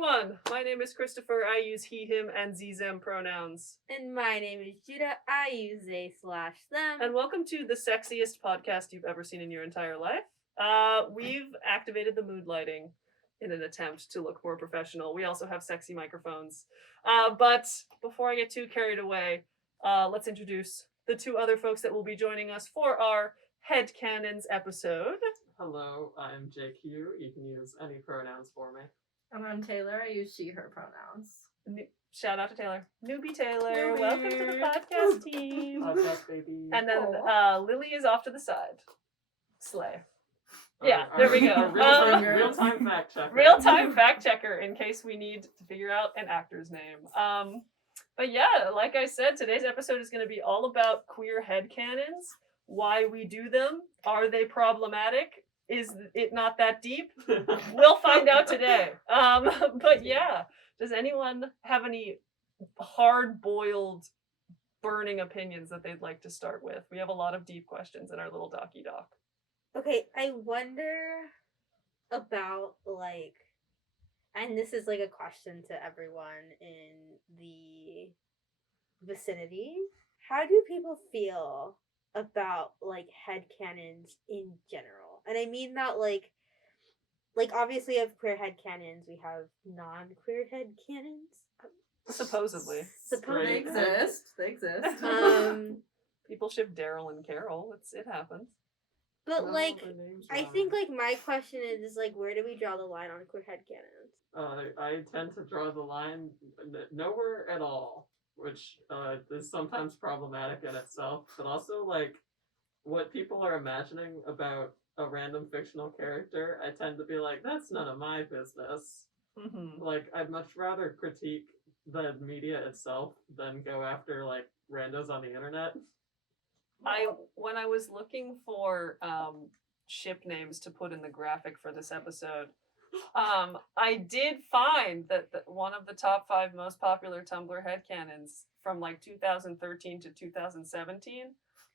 everyone! My name is Christopher. I use he, him, and ze/them pronouns. And my name is Judah. I use they/them. And welcome to the sexiest podcast you've ever seen in your entire life. We've activated the mood lighting in an attempt to look more professional. We also have sexy microphones. But before I get too carried away, let's introduce the two other folks that will be joining us for our Headcanons episode. Hello, I'm JQ. You can use any pronouns for me. And I'm Taylor. I use she, her pronouns. Shout out to Taylor. Newbie Taylor. Newbie. Welcome to the podcast team. Podcast baby. And then Lily is off to the side. Slay. Our- Yeah, there we go. our real-time fact checker. Real-time fact checker in case we need to figure out an actor's name. But yeah, like I said, today's episode is going to be all about queer headcanons. Why we do them. Are they problematic? Is it not that deep? We'll find out today. But yeah, does anyone have any hard-boiled, burning opinions that they'd like to start with? We have a lot of deep questions in our little docky doc. Okay, I wonder about, and this is a question to everyone in the vicinity. How do people feel about, headcanons in general? And I mean not, obviously we have queer headcanons, we have non-queer headcanons. Supposedly. They exist. They exist. People ship Daryl and Carol. It happens. But, No, their name's I wrong. think, my question is, where do we draw the line on queer headcanons? I tend to draw the line nowhere at all, which is sometimes problematic in itself, but also, what people are imagining about a random fictional character, I tend to be like, that's none of my business. Mm-hmm. I'd much rather critique the media itself than go after, randos on the internet. When I was looking for ship names to put in the graphic for this episode, I did find that one of the top 5 most popular Tumblr headcanons from 2013 to 2017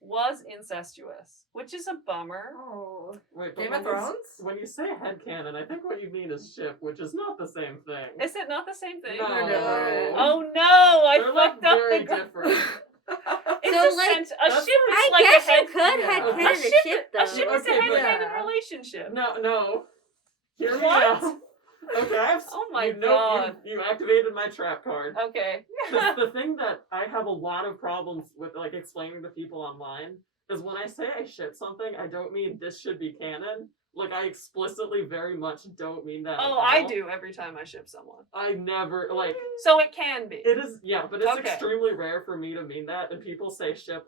was incestuous, which is a bummer. Oh. Wait, Game but of Thrones? when you say headcanon, I think what you mean is ship, which is not the same thing. Is it not the same thing? No. They're different. Oh no! I They're fucked up very the. different. It's So, a that's ship is I like guess a head. you could yeah. headcanon a ship, though. A ship is a Okay, but- headcanon relationship. No. Hear me What? out. Okay, Oh my you God. You activated my trap card. Okay. The thing that I have a lot of problems with, explaining to people online is when I say I ship something, I don't mean this should be canon. I explicitly very much don't mean that. Oh, at I all. do every time I ship someone. I never, So it can be. it is, yeah, but it's Okay. extremely rare for me to mean that, and people say ship,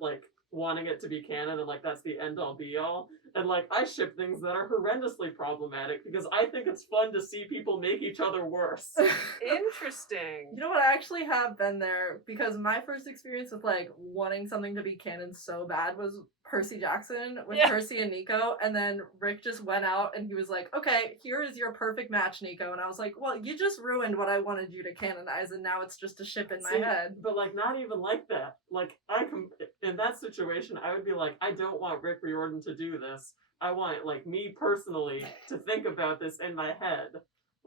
wanting it to be canon, and, that's the end-all be-all. And, I ship things that are horrendously problematic because I think it's fun to see people make each other worse. Interesting. You know what? I actually have been there because my first experience with wanting something to be canon so bad was Percy Jackson with Yeah. Percy and Nico, and then Rick just went out and he was like, "Okay, here is your perfect match, Nico," and I was like, "Well, you just ruined what I wanted you to canonize, and now it's just a ship in my See, head." But not even like that. In that situation, I would be like, I don't want Rick Riordan to do this. I want me personally to think about this in my head.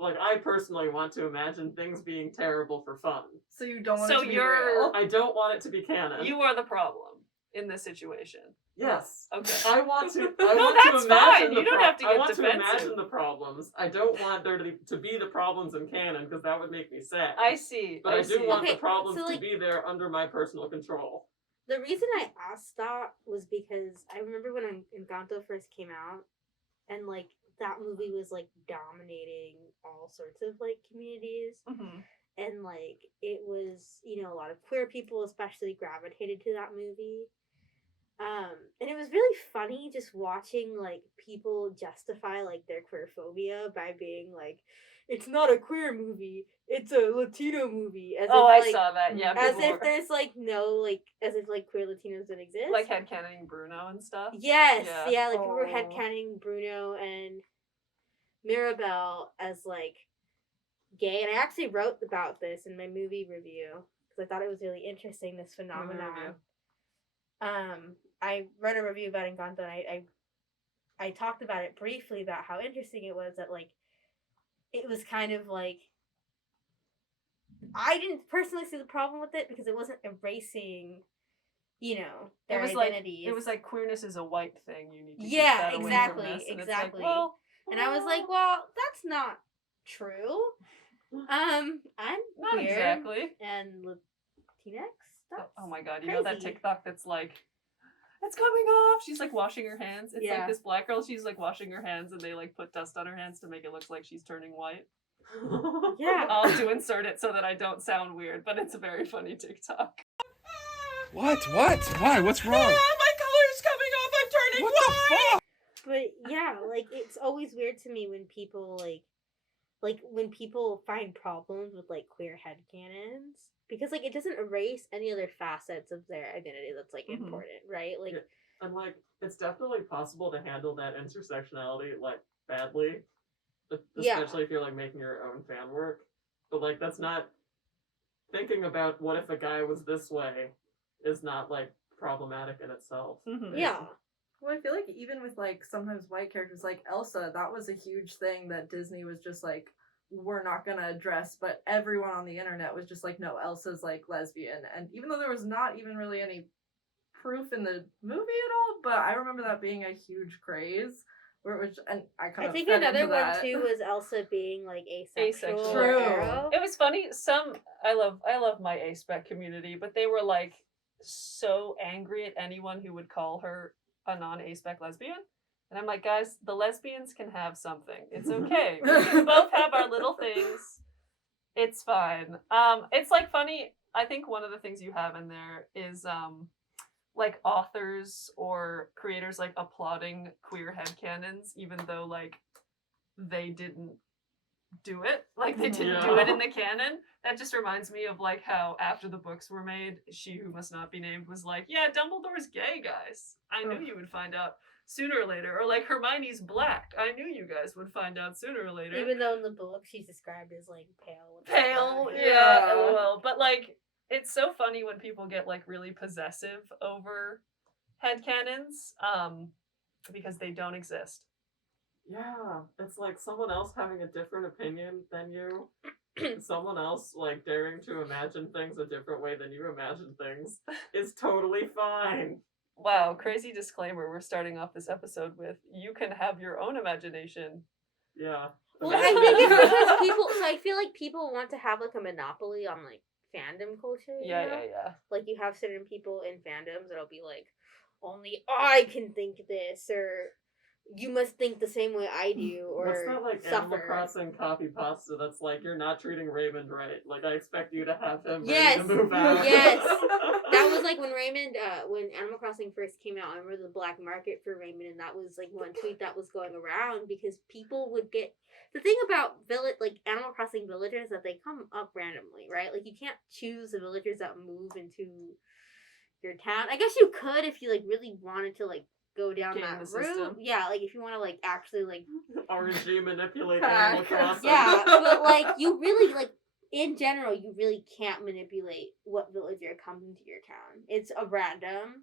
I personally want to imagine things being terrible for fun. So you don't want So it to be you're- real. I don't want it to be canon. You are the problem in this situation. Yes. Okay. I want to. No, that's fine. You don't have to I get want to defensive. imagine the problems. I don't want there to be the problems in canon because that would make me sad. I see. But I do see. want Okay, the problems so, to be there under my personal control. The reason I asked that was because I remember when Encanto first came out, and that movie was dominating all sorts of communities, Mhm. and it was a lot of queer people especially gravitated to that movie. And it was really funny just watching people justify their queer phobia by being it's not a queer movie, it's a Latino movie, as Oh, if I saw that. Yeah. as people if were- there's no as if queer Latinos don't exist. like headcanoning Bruno and stuff. Yes, Yeah. yeah, people were Oh. headcanoning Bruno and Mirabelle as gay, and I actually wrote about this in my movie review because I thought it was really interesting, this phenomenon. review? I wrote a review about Encanto, and I talked about it briefly about how interesting it was that it was kind of I didn't personally see the problem with it because it wasn't erasing, their It was identities. like queerness is a white thing. You need to keep Yeah, that away exactly, from this. And exactly. It's like, well, And I was like, well, that's not true. I'm not queer exactly. and Latinx. That's Oh my god, you know that crazy. TikTok that's like, it's coming off. She's like washing her hands. It's Yeah. like this black girl. She's like washing her hands, and they like put dust on her hands to make it look like she's turning white. Yeah. I'll have to insert it so that I don't sound weird, but it's a very funny TikTok. What? Why? What's wrong? My color's coming off. I'm turning What the fuck? But yeah, like it's always weird to me when people like when people find problems with like queer headcanons because like it doesn't erase any other facets of their identity that's like Mhm. important, right? Like Yeah. And like, it's definitely possible to handle that intersectionality like badly, Yeah. especially if you're like making your own fan work. But like, that's not thinking about what if a guy was this way is not like problematic in itself. Mhm. yeah. Well, I feel like even with like sometimes white characters like Elsa, that was a huge thing that Disney was just like, we're not gonna address, but everyone on the internet was just like, no, Elsa's like lesbian. And even though there was not even really any proof in the movie at all, but I remember that being a huge craze. Where it was, and I kind I of think fed another into one that. too was Elsa being like asexual. Asexual. or True. aro. It was funny. I love my A-spec community, but they were like so angry at anyone who would call her a non-A-spec lesbian. And I'm like, guys, the lesbians can have something. It's okay. We can both have our little things. It's fine. It's like funny. I think one of the things you have in there is like authors or creators like applauding queer headcanons, even though like they didn't do it. Like they didn't do it in the canon. That just reminds me of like how after the books were made, She Who Must Not Be Named was like, yeah, Dumbledore's gay, guys. I knew you would find out sooner or later. Or like Hermione's black. I knew you guys would find out sooner or later. Even though in the book she's described as like pale. with Pale, black yeah, hair. lol. But like, it's so funny when people get like really possessive over headcanons, because they don't exist. Yeah, it's like someone else having a different opinion than you. Someone else like daring to imagine things a different way than you imagine things is totally fine. Wow, crazy disclaimer. We're starting off this episode with, you can have your own imagination. Yeah. Well, I think it's because people. So I feel like people want to have like a monopoly on like fandom culture. you Yeah, know? yeah. Like you have certain people in fandoms that'll be like, only I can think this, or you must think the same way I do, or What's that like Animal suffer. Crossing copy pasta that's like, you're not treating Raymond right. Like, I expect you to have him Yes, ready to move out. yes. That was like when Raymond, when Animal Crossing first came out. I remember the black market for Raymond, and that was like one tweet that was going around because people would get. The thing about like Animal Crossing villagers that they come up randomly, right? Like you can't choose the villagers that move into your town. I guess you could if you like really wanted to like go down Game that the route. system. Yeah, like if you want to like actually like RNG manipulate Hack. Animal Crossing. yeah, but like you really like in general you really can't manipulate what villager comes into your town. It's a random.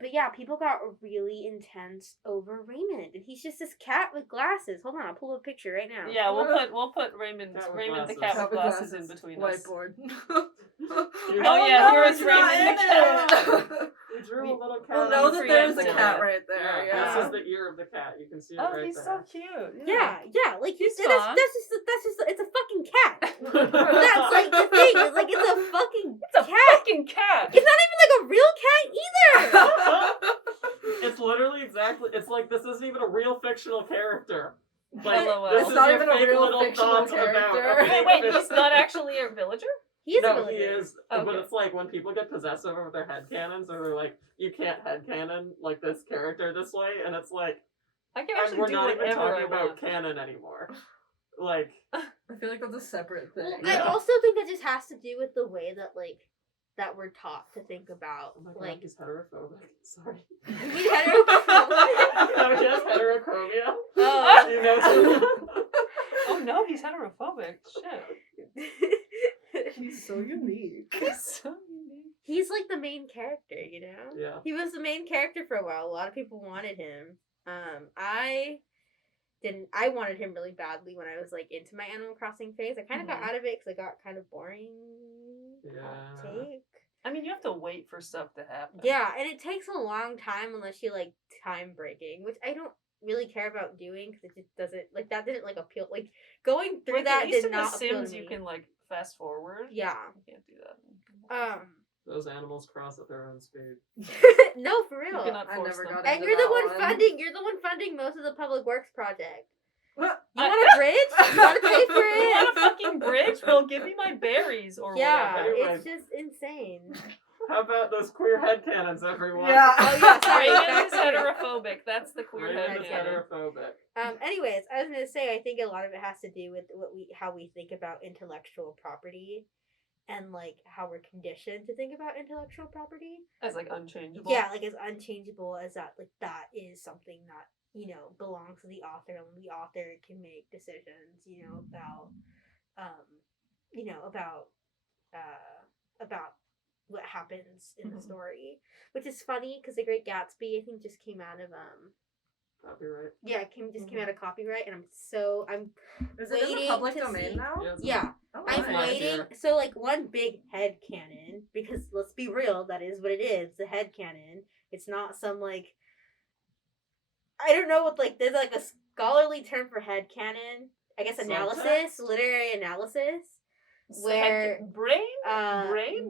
But yeah, people got really intense over Raymond, and he's just this cat with glasses. Hold on, I'll pull a picture right now. Yeah, we'll put Raymond Cat with the glasses. cat Cat with with glasses in between us. Whiteboard. Oh, yeah, here is Raymond the cat. We drew a little cat. We'll know on that the there's a screen. cat right there. Yeah, Yeah. this is the ear of the cat. You can see it Oh, right he's there. so cute. Yeah, like He's that's fun. just it's a fucking cat. That's like the thing. It's like it's a fucking It's a cat. fucking cat. It's not even like a real cat either. It's literally exactly. It's like this isn't even a real fictional character. Like LOL. this It's is not your even a fake real little fictional thoughts about. character. Wait, he's not actually a villager? He's a No, villager. he is. But Okay. it's like when people get possessive over their headcanons, or they're like, you can't headcanon like this character this way, and it's like, I can and actually we're do not even whatever I talking about want. canon anymore. Like, I feel like that's a separate thing. Well, Yeah. I also think that just has to do with the way that like that we're taught to think about oh my god, like he's heterophobic. Sorry. you mean heterophobic? No, he has heterochromia. Oh. You know, Oh no, he's heterophobic. Shit. He's so unique. He's so unique. He's like the main character, you know? yeah. He was the main character for a while. A lot of people wanted him. I I wanted him really badly when I was like into my Animal Crossing phase. I kind of got Mhm. out of it because it got kind of boring. Yeah. Take. I mean, you have to wait for stuff to happen. Yeah, and it takes a long time unless you like time breaking, which I don't really care about doing because it just doesn't like that didn't like appeal like going through Like, that at least did in The not appeal Sims, to me. you can like fast forward. Yeah. You can't do that. Those animals cross at their own speed. No, for You real. cannot I force never them. got And into you're the that one one. funding. You're the one funding most of the public works project. What? You want a bridge? You gotta pay for You it. want a fucking bridge? Well, give me my berries or Yeah, whatever. Anyway. it's just insane. How about those queer headcanons, everyone? Yeah. Oh, yeah, sorry. Raven is That's- heterophobic. That's the queer Raven is headcanon. heterophobic. Anyways, I was gonna say I think a lot of it has to do with how we think about intellectual property, and like how we're conditioned to think about intellectual property. As like unchangeable. Yeah, like as unchangeable as that. Like that is something that belongs to the author, and the author can make decisions. About what happens in the story, which is funny because the Great Gatsby I think just came out of Copyright. yeah, it came out of copyright, and I'm Is it in the waiting public to domain see- now? Yeah, it's yeah. Oh, I'm nice. waiting. Yeah. So, like, one big head canon, because let's be real, that is what it is. The head canon. It's not some like I don't know what like there's like a scholarly term for head canon. I guess analysis, Subtext? literary analysis. So Where brain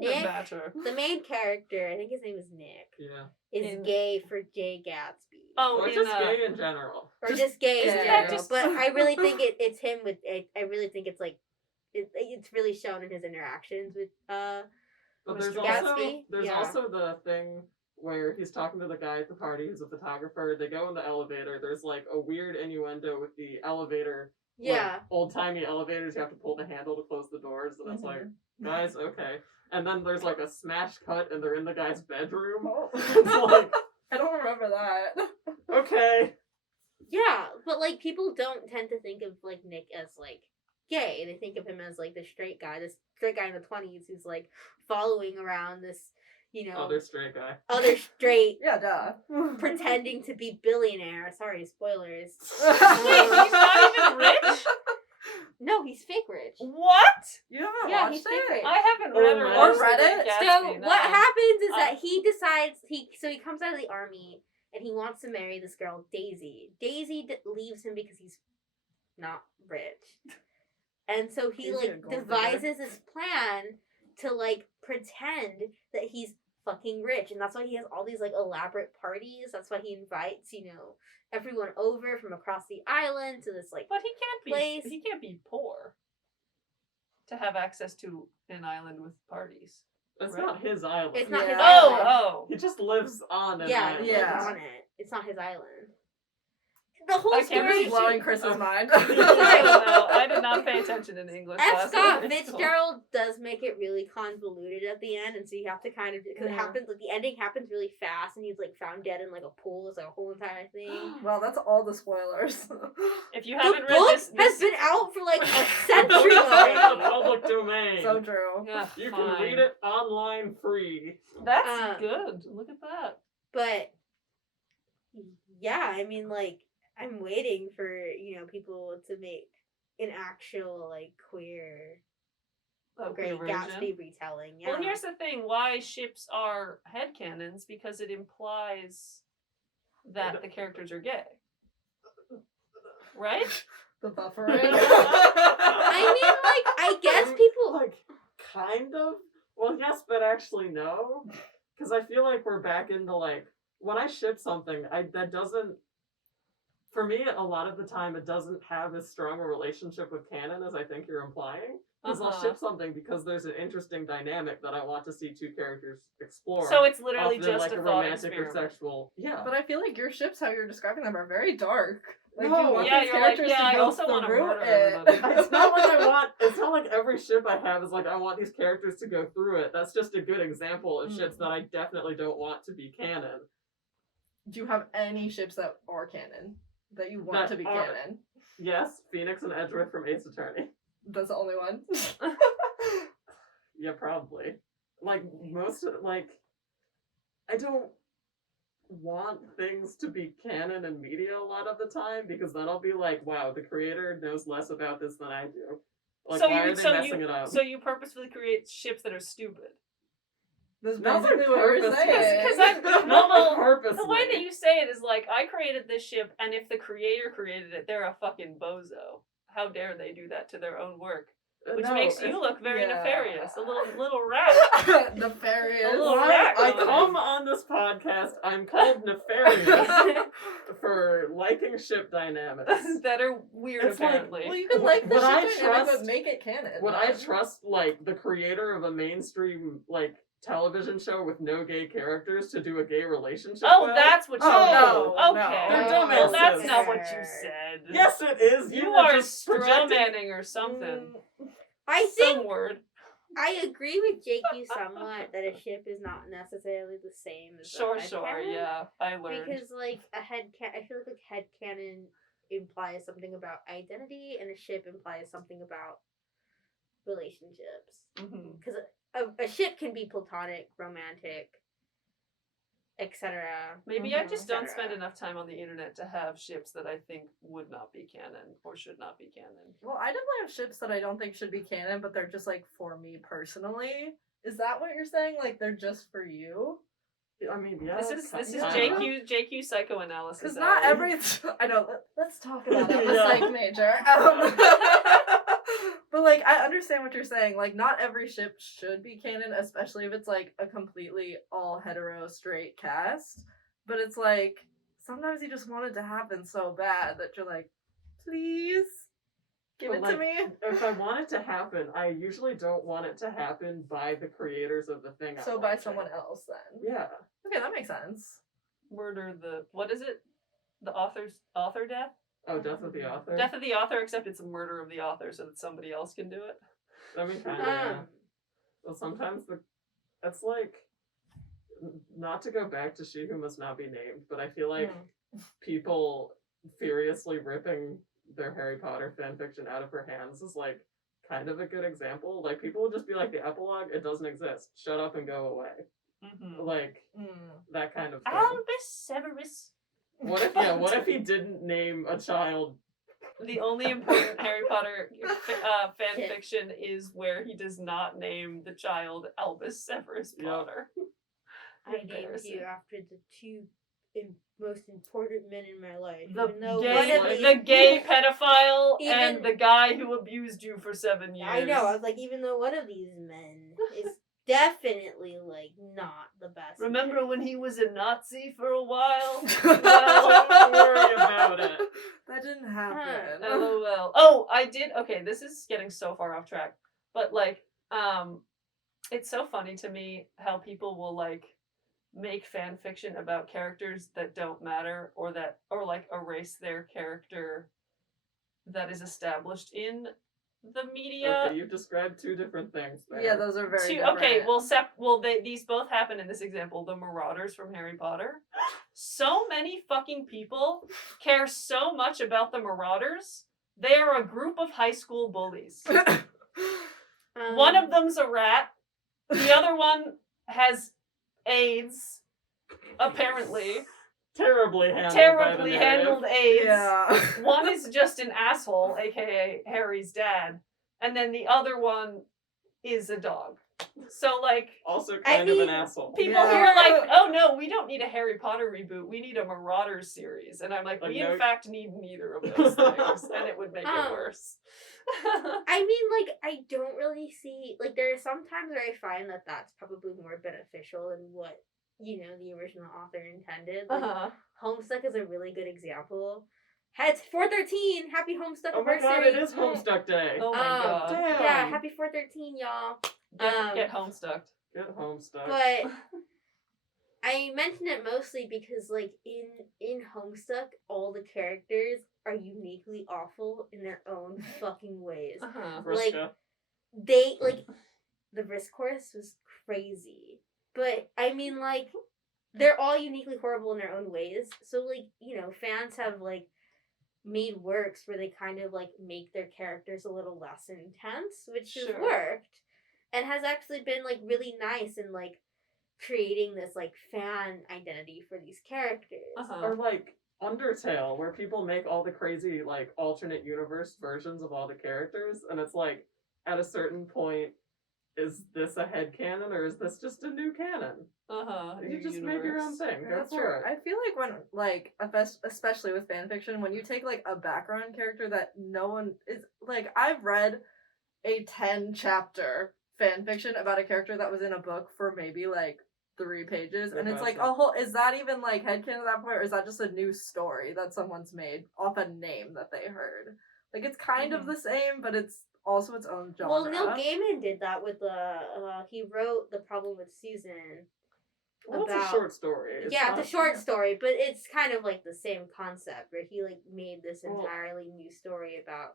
Nick, matter. the main character, I think his name is Nick, Yeah. is In- gay for Jay Gatsby. Oh, Or in, just gay in general. Or just gay in Isn't general. that just- But I really think it's him with. I really think it's like it's really shown in his interactions with But Mr. there's Yeah. also the thing where he's talking to the guy at the party who's a photographer. They go in the elevator. There's like a weird innuendo with the elevator. yeah. Old timey elevators, you have to pull the handle to close the doors, and it's like, guys, okay. And then there's like a smash cut, and they're in the guy's bedroom. Oh. It's like, I don't remember that. okay. Yeah, but like people don't tend to think of like Nick as like gay. They think of him as like the straight guy in the 20s who's like following around this, Other straight guy. other straight Yeah, duh. pretending to be billionaire. Sorry, spoilers. Wait, he's not even rich? No, he's fake rich. What? You haven't Yeah, watched he's it? fake. I haven't Oh, read or man. watched Or read The it? Great So Gatsby, no. what happens is Uh, that he decides he comes out of the army and he wants to marry this girl Daisy. Daisy leaves him because he's not rich, and so he Daisy a like gold digger? devises this plan to like pretend that he's fucking rich, and that's why he has all these like elaborate parties. That's why he invites everyone over from across the island to this like But he can't be. place. He can't be poor to have access to an island with parties. It's Right. not his island. it's not his Yeah. island. Oh, He just lives on an Yeah, island. he lives Yeah. on it. It's not his island. The whole I can't story. believe Blowing Chris's mind. I don't know. I did not pay attention in English F. class. Scott in high school. Fitzgerald does make it really convoluted at the end, and so you have to kind of because it Yeah. happens like the ending happens really fast, and he's like found dead in like a pool. It's like a whole entire thing. Well, that's all the spoilers. If you The haven't read book this, has been out for like a It's century in the already. public domain. So true. Yeah, You fine. can read it online free. That's good. Look at that. But yeah, I mean, like I'm waiting for people to make an actual like queer Okay, Great Gatsby retelling. Yeah. Well, here's the thing: why ships are headcanons, because it implies that the characters are gay, right? The buffering. I mean, like I guess people. Like, kind of? Well, yes, but actually no. Because I feel like we're back into, like, when I ship something, that doesn't, for me, a lot of the time, it doesn't have as strong a relationship with canon as I think you're implying. Because I'll ship something because there's an interesting dynamic that I want to see two characters explore. So it's literally often, just like a a thought romantic or experiment. sexual. Yeah. But I feel like your ships, how you're describing them, are very dark. Like No. you want Yeah, these you're like, characters yeah, I to go also wanna through murder it. everybody. It's not like I want. It's not like every ship I have is like I want these characters to go through it. That's just a good example of ships that I definitely don't want to be canon. Do you have any ships that are canon that you want That to be are- canon? Yes, Phoenix and Edgeworth from Ace Attorney. That's the only one. Yeah, probably. Like most of I don't. want things to be canon in media a lot of the time, because then I'll be like, wow, the creator knows less about this than I do. Like, why are they messing it up? So you purposefully create ships that are stupid. That's Not basically like what we're purposely. saying. 'Cause I'm- Not well, like purposely. The way that you say it is like, I created this ship, and if the creator created it, they're a fucking bozo. How dare they do that to their own work? Which No, makes you it's- look very yeah. nefarious. A little rat. Nefarious. A little Why rat I going. come on this podcast, I'm called nefarious for liking ship dynamics. that are weird, It's like, apparently. Well, you can like the Would I shit dynamic, trust- but make it canon. Would I trust, like, the creator of a mainstream, like, television show with no gay characters to do a gay relationship Oh, well? that's what you Oh, mean. no, Okay. They're Well, dumbasses. that's not what you said. Yes, it is. You were are just projecting. strawmanning or something. I think Some word. I agree with JQ somewhat that a ship is not necessarily the same as Sure, a headcanon. yeah. I learned. Because like I feel like headcanon implies something about identity, and a ship implies something about relationships. Mhm. Because a ship can be platonic, romantic, etc. Maybe I Mhm. just don't etc. spend enough time on the internet to have ships that I think would not be canon or should not be canon. Well, I definitely have ships that I don't think should be canon, but they're just like for me personally. Is that what you're saying? Like they're just for you? I mean, yeah. This is kinda. JQ psychoanalysis. Because not hour. every. I know. Let's talk about that. I'm a Yeah. psych major. But like, I understand what you're saying. Like, not every ship should be canon, especially if it's like a completely all hetero straight cast. But it's like sometimes you just want it to happen so bad that you're like, please give But, it like, to me. If I want it to happen, I usually don't want it to happen by the creators of the thing. I'm So by watching. someone else, then. Yeah. Okay, that makes sense. Murder the what is it? The author death? Oh, Death of the Author. Death of the author, except it's a murder of the author so that somebody else can do it. I mean, kind of. Yeah. Um, Well, sometimes it's like, not to go back to She Who Must Not Be Named, but I feel like people furiously ripping their Harry Potter fanfiction out of her hands is like kind of a good example. Like, people will just be like, the epilogue, it doesn't exist. Shut up and go away. Mm-hmm. Like, that kind of thing. Albus Severus. What if he didn't name a child? The only important Harry Potter fan fiction is where he does not name the child Albus Severus Yep. Potter. I named Embarrassing. you after the two most important men in my life. The even though gay, one of like- these- the gay pedophile Even- and the guy who abused you for 7 years. I know. I was like, even though one of these men is definitely like not the best. Remember man. when he was a Nazi for a while? Don't worry about it. That didn't happen. LOL. Oh, I did. Okay, this is getting so far off track. But like, it's so funny to me how people will like make fan fiction about characters that don't matter or like erase their character that is established in the media. Okay, you've described two different things there. Yeah, those are very Okay, different. these both happen in this example. The Marauders from Harry Potter. So many fucking people care so much about the Marauders. They are a group of high school bullies. One of them's a rat. The other one has AIDS. Apparently, terribly handled. by the terribly narrative. handled AIDS. Yeah. One is just an asshole, aka Harry's dad, and then the other one is a dog. So like, Also I kind of an mean, asshole. people Yeah. here are like, oh no, we don't need a Harry Potter reboot. We need a Marauders series. And I'm like, Like, we no- in fact need neither of those things, and it would make it worse. I mean, like, I don't really see, like, there are some times where I find that that's probably more beneficial than what, you know, the original author intended. Like, Uh-huh. Homestuck is a really good example. It's 413! Happy Homestuck Oh my god, anniversary! it is Homestuck Day. Oh my god. Damn. Yeah, happy 413, y'all. Get Homestuck. Get Homestuck. But I mention it mostly because, like, in Homestuck, all the characters are uniquely awful in their own fucking ways. Uh-huh. like, Vriska. They, like, the risk course was crazy. But, I mean, like, they're all uniquely horrible in their own ways. So, like, you know, fans have, like, made works where they kind of, like, make their characters a little less intense, which has Sure. worked. And has actually been, like, really nice and, like, creating this like fan identity for these characters. Or like Undertale, where people make all the crazy like alternate universe versions of all the characters, and it's like at a certain point, is this a headcanon or is this just a new canon? You just make your own thing. Go That's for true. it. I feel like when, like, especially with fanfiction, when you take, like, a background character that no one is, like, I've read a 10-chapter fanfiction about a character that was in a book for maybe, like, 3 pages, and it's like, is that even, like, headcanon at that point, or is that just a new story that someone's made off a name that they heard? Like, it's kind of the same, but it's also its own genre. Well, Neil Gaiman did that with he wrote The Problem with Susan. Well, it's a short story. It's a short story, but it's kind of like the same concept, where he like made this entirely new story about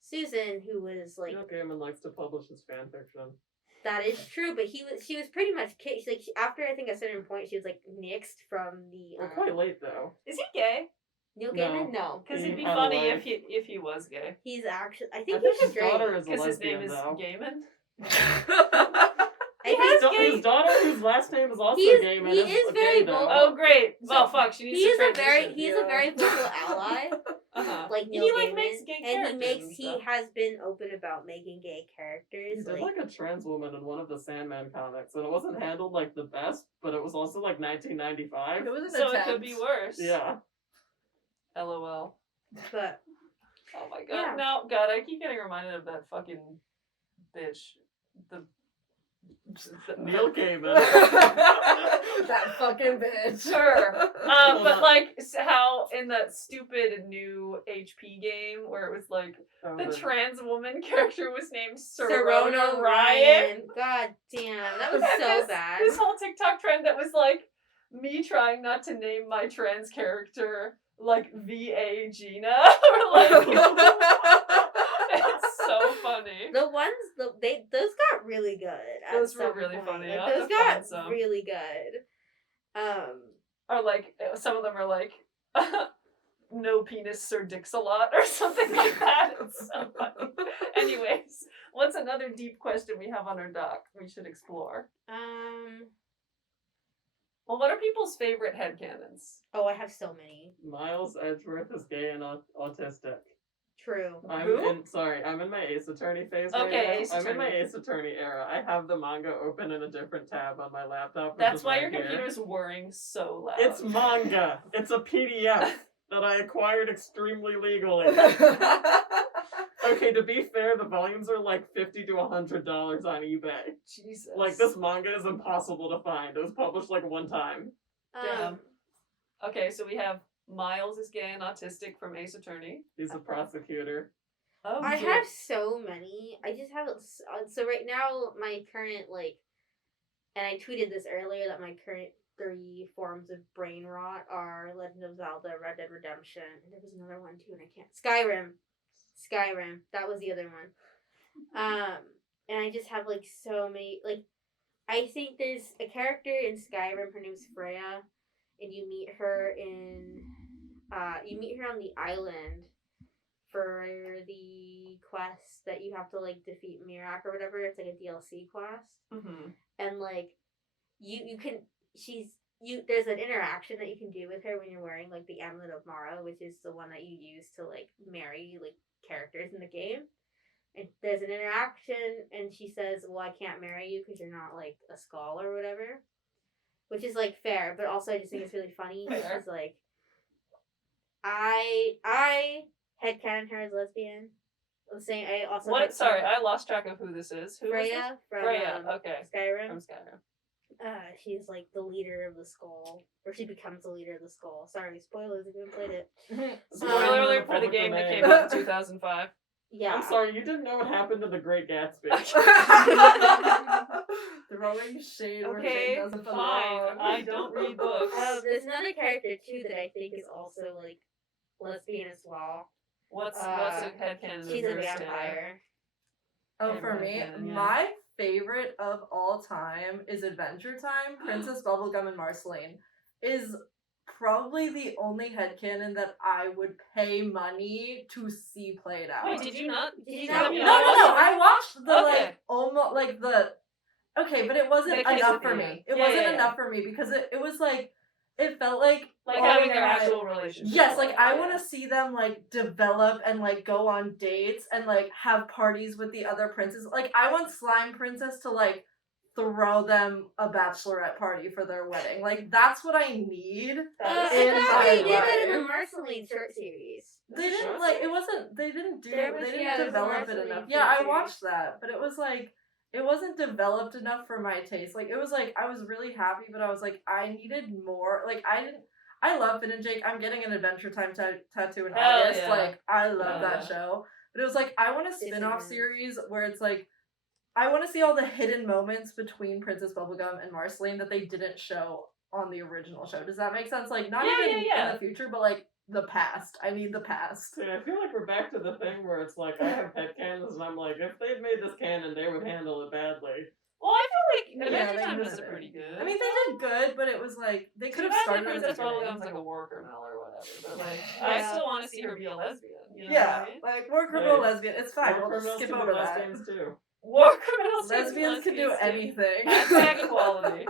Susan, who was like. Neil Gaiman likes to publish his fanfiction. That is true, but she was pretty much like after I think a certain point she was like nixed from the. Well, quite late though. Is he gay? Neil Gaiman? No, because it'd be funny if he was gay. He's actually. I think his straight. daughter is a Because his lesbian, name is though. Gaiman. His daughter, whose last name is also Gaiman, he is very vocal. vocal. Oh, great! Well, fuck, she needs to transition. He's a very vocal ally. He Like Neil like Gaiman, makes gay and characters he and stuff. has been open about making gay characters. He did like a trans woman in one of the Sandman comics, and it wasn't handled like the best, but it was also like 1995. It was an So attempt. it could be worse. Yeah. LOL. But Oh my god. Yeah. No, God, I keep getting reminded of that fucking bitch. The Neil Gaiman. That fucking bitch. Sure. But like how in that stupid new HP game where it was like the trans woman character was named Serona Ryan. God damn, that was And so bad. This whole TikTok trend that was like me trying not to name my trans character like VA Gina or like it's so funny. The ones those got really good. At Those were some really point. funny. Like, I'll have those to find got some. really good. Or like some of them are like no penis Sir Dix-a-lot or something like that. It's so funny. Anyways, what's another deep question we have on our doc we should explore? Well, what are people's favorite headcanons? Oh, I have so many. Miles Edgeworth is gay and autistic. True. I'm in my Ace Attorney phase right Okay, now. Ace I'm in my Attorney. Ace Attorney era. I have the manga open in a different tab on my laptop. which That's is why right your here. computer's whirring so loud. It's manga. It's a PDF that I acquired extremely legally. Okay, to be fair, the volumes are like $50 to $100 on eBay. Jesus. Like, this manga is impossible to find. It was published like one time. Damn. Okay, so we have Miles is gay and autistic from Ace Attorney. He's a prosecutor. Oh, I shit. have so many. I just have so right now my current like, and I tweeted this earlier that my current 3 forms of brain rot are Legend of Zelda, Red Dead Redemption, and there was another one too, and I can't. Skyrim. That was the other one. And I just have like so many like. I think there's a character in Skyrim. Her name's Freya, and you meet her on the island for the quest that you have to like defeat Mirak or whatever. It's like a DLC quest, and like you can there's an interaction that you can do with her when you're wearing like the Amulet of Mara, which is the one that you use to like marry like characters in the game. And there's an interaction, and she says, "Well, I can't marry you because you're not like a skull or whatever," which is like fair, but also I just think it's really funny. She's like, I headcanon her as lesbian. I'm saying I also. What? Sorry, I lost track of who this is. Who is this? Freya from Freya. Okay. Skyrim. From Skyrim. She's like the leader of the skull, or she becomes the leader of the skull. Sorry, spoilers if you haven't played it. Spoiler alert for the Public game that domain. came out in 2005. Yeah. I'm sorry, you didn't know what happened to the Great Gatsby. Throwing shade where Okay, shade doesn't fine. belong. I don't read books. There's another character too that I think is also like lesbian as well. What's a headcanon? She's a versus vampire. Oh, for me, Headcanon, yeah. my favorite of all time is Adventure Time. Princess Bubblegum and Marceline is probably the only headcanon that I would pay money to see played out. Wait, did you not? Did you not- not? you No, not I watched the Okay. like almost like the okay, but it wasn't They kiss enough at for the me. end. It Yeah, wasn't yeah, yeah. enough for me because it was like it felt like Like oh having my their God. actual relationship. Yes, like I Yeah. want to see them like develop and like go on dates and like have parties with the other princes. Like I want Slime Princess to like throw them a bachelorette party for their wedding. Like that's what I need. That is I in thought my they did that in the life. Marceline short series. They didn't like it wasn't they didn't do There was- they didn't yeah, there was a develop it Marceline enough. short Yeah, I series. watched that, but it was like it wasn't developed enough for my taste. Like it was like I was really happy, but I was like I needed more. Like I love Finn and Jake. I'm getting an Adventure Time tattoo in Hell August. yeah. Like I love Hell that yeah. show. But it was like I want a spin-off Disneyland. series where it's like I want to see all the hidden moments between Princess Bubblegum and Marceline that they didn't show on the original show. Does that make sense? Like not Yeah, even yeah. in the future, but like the past. I need the past. See, I feel like we're back to the thing where it's like I have headcanons and I'm like, if they'd made this canon, they would handle it badly. Well, I feel like Yeah, Adventure they Time does did it it. pretty good. I mean, they did good, but it was like they could have started at the Princess beginning. Bubblegum's like a war criminal or whatever, but like Yeah. I still want to see her be a lesbian. You know Yeah, what I mean? like war criminal Hey, lesbian. It's fine. War We'll just criminals skip can be over that. lesbians too. War criminals. Lesbians can do too. anything. Hashtag equality.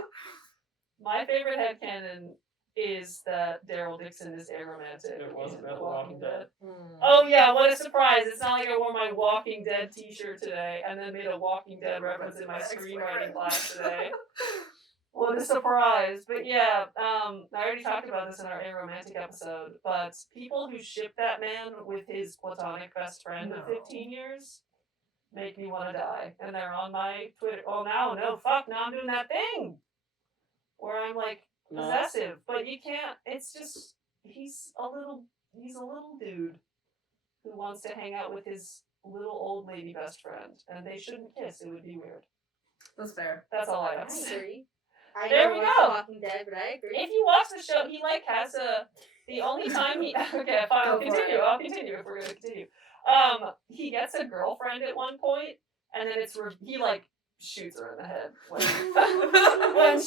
My favorite headcanon is that Daryl Dixon is aromantic. It was in about The Walking Dead. Mm. Oh yeah, what a surprise! It's not like I wore my Walking Dead t-shirt today and then made a Walking Dead reference in my screenwriting class today. What a surprise! But yeah, I already talked about this in our aromantic episode, but people who ship that man with his platonic best friend of No. 15 years make me want to die. And they're on my Twitter. Oh, now I'm doing that thing where I'm like No. possessive, but you can't. It's just he's a little dude who wants to hang out with his little old lady best friend, and they shouldn't kiss. It would be weird. That's fair. That's all I I have to say. agree. I There never we watched go. The Walking Dead, but I agree. If you watch the show, he like has a. The only time he okay, fine, I'll Go for continue. it. I'll continue if we're gonna continue. He gets a girlfriend at one point, and then he like shoots her in the head when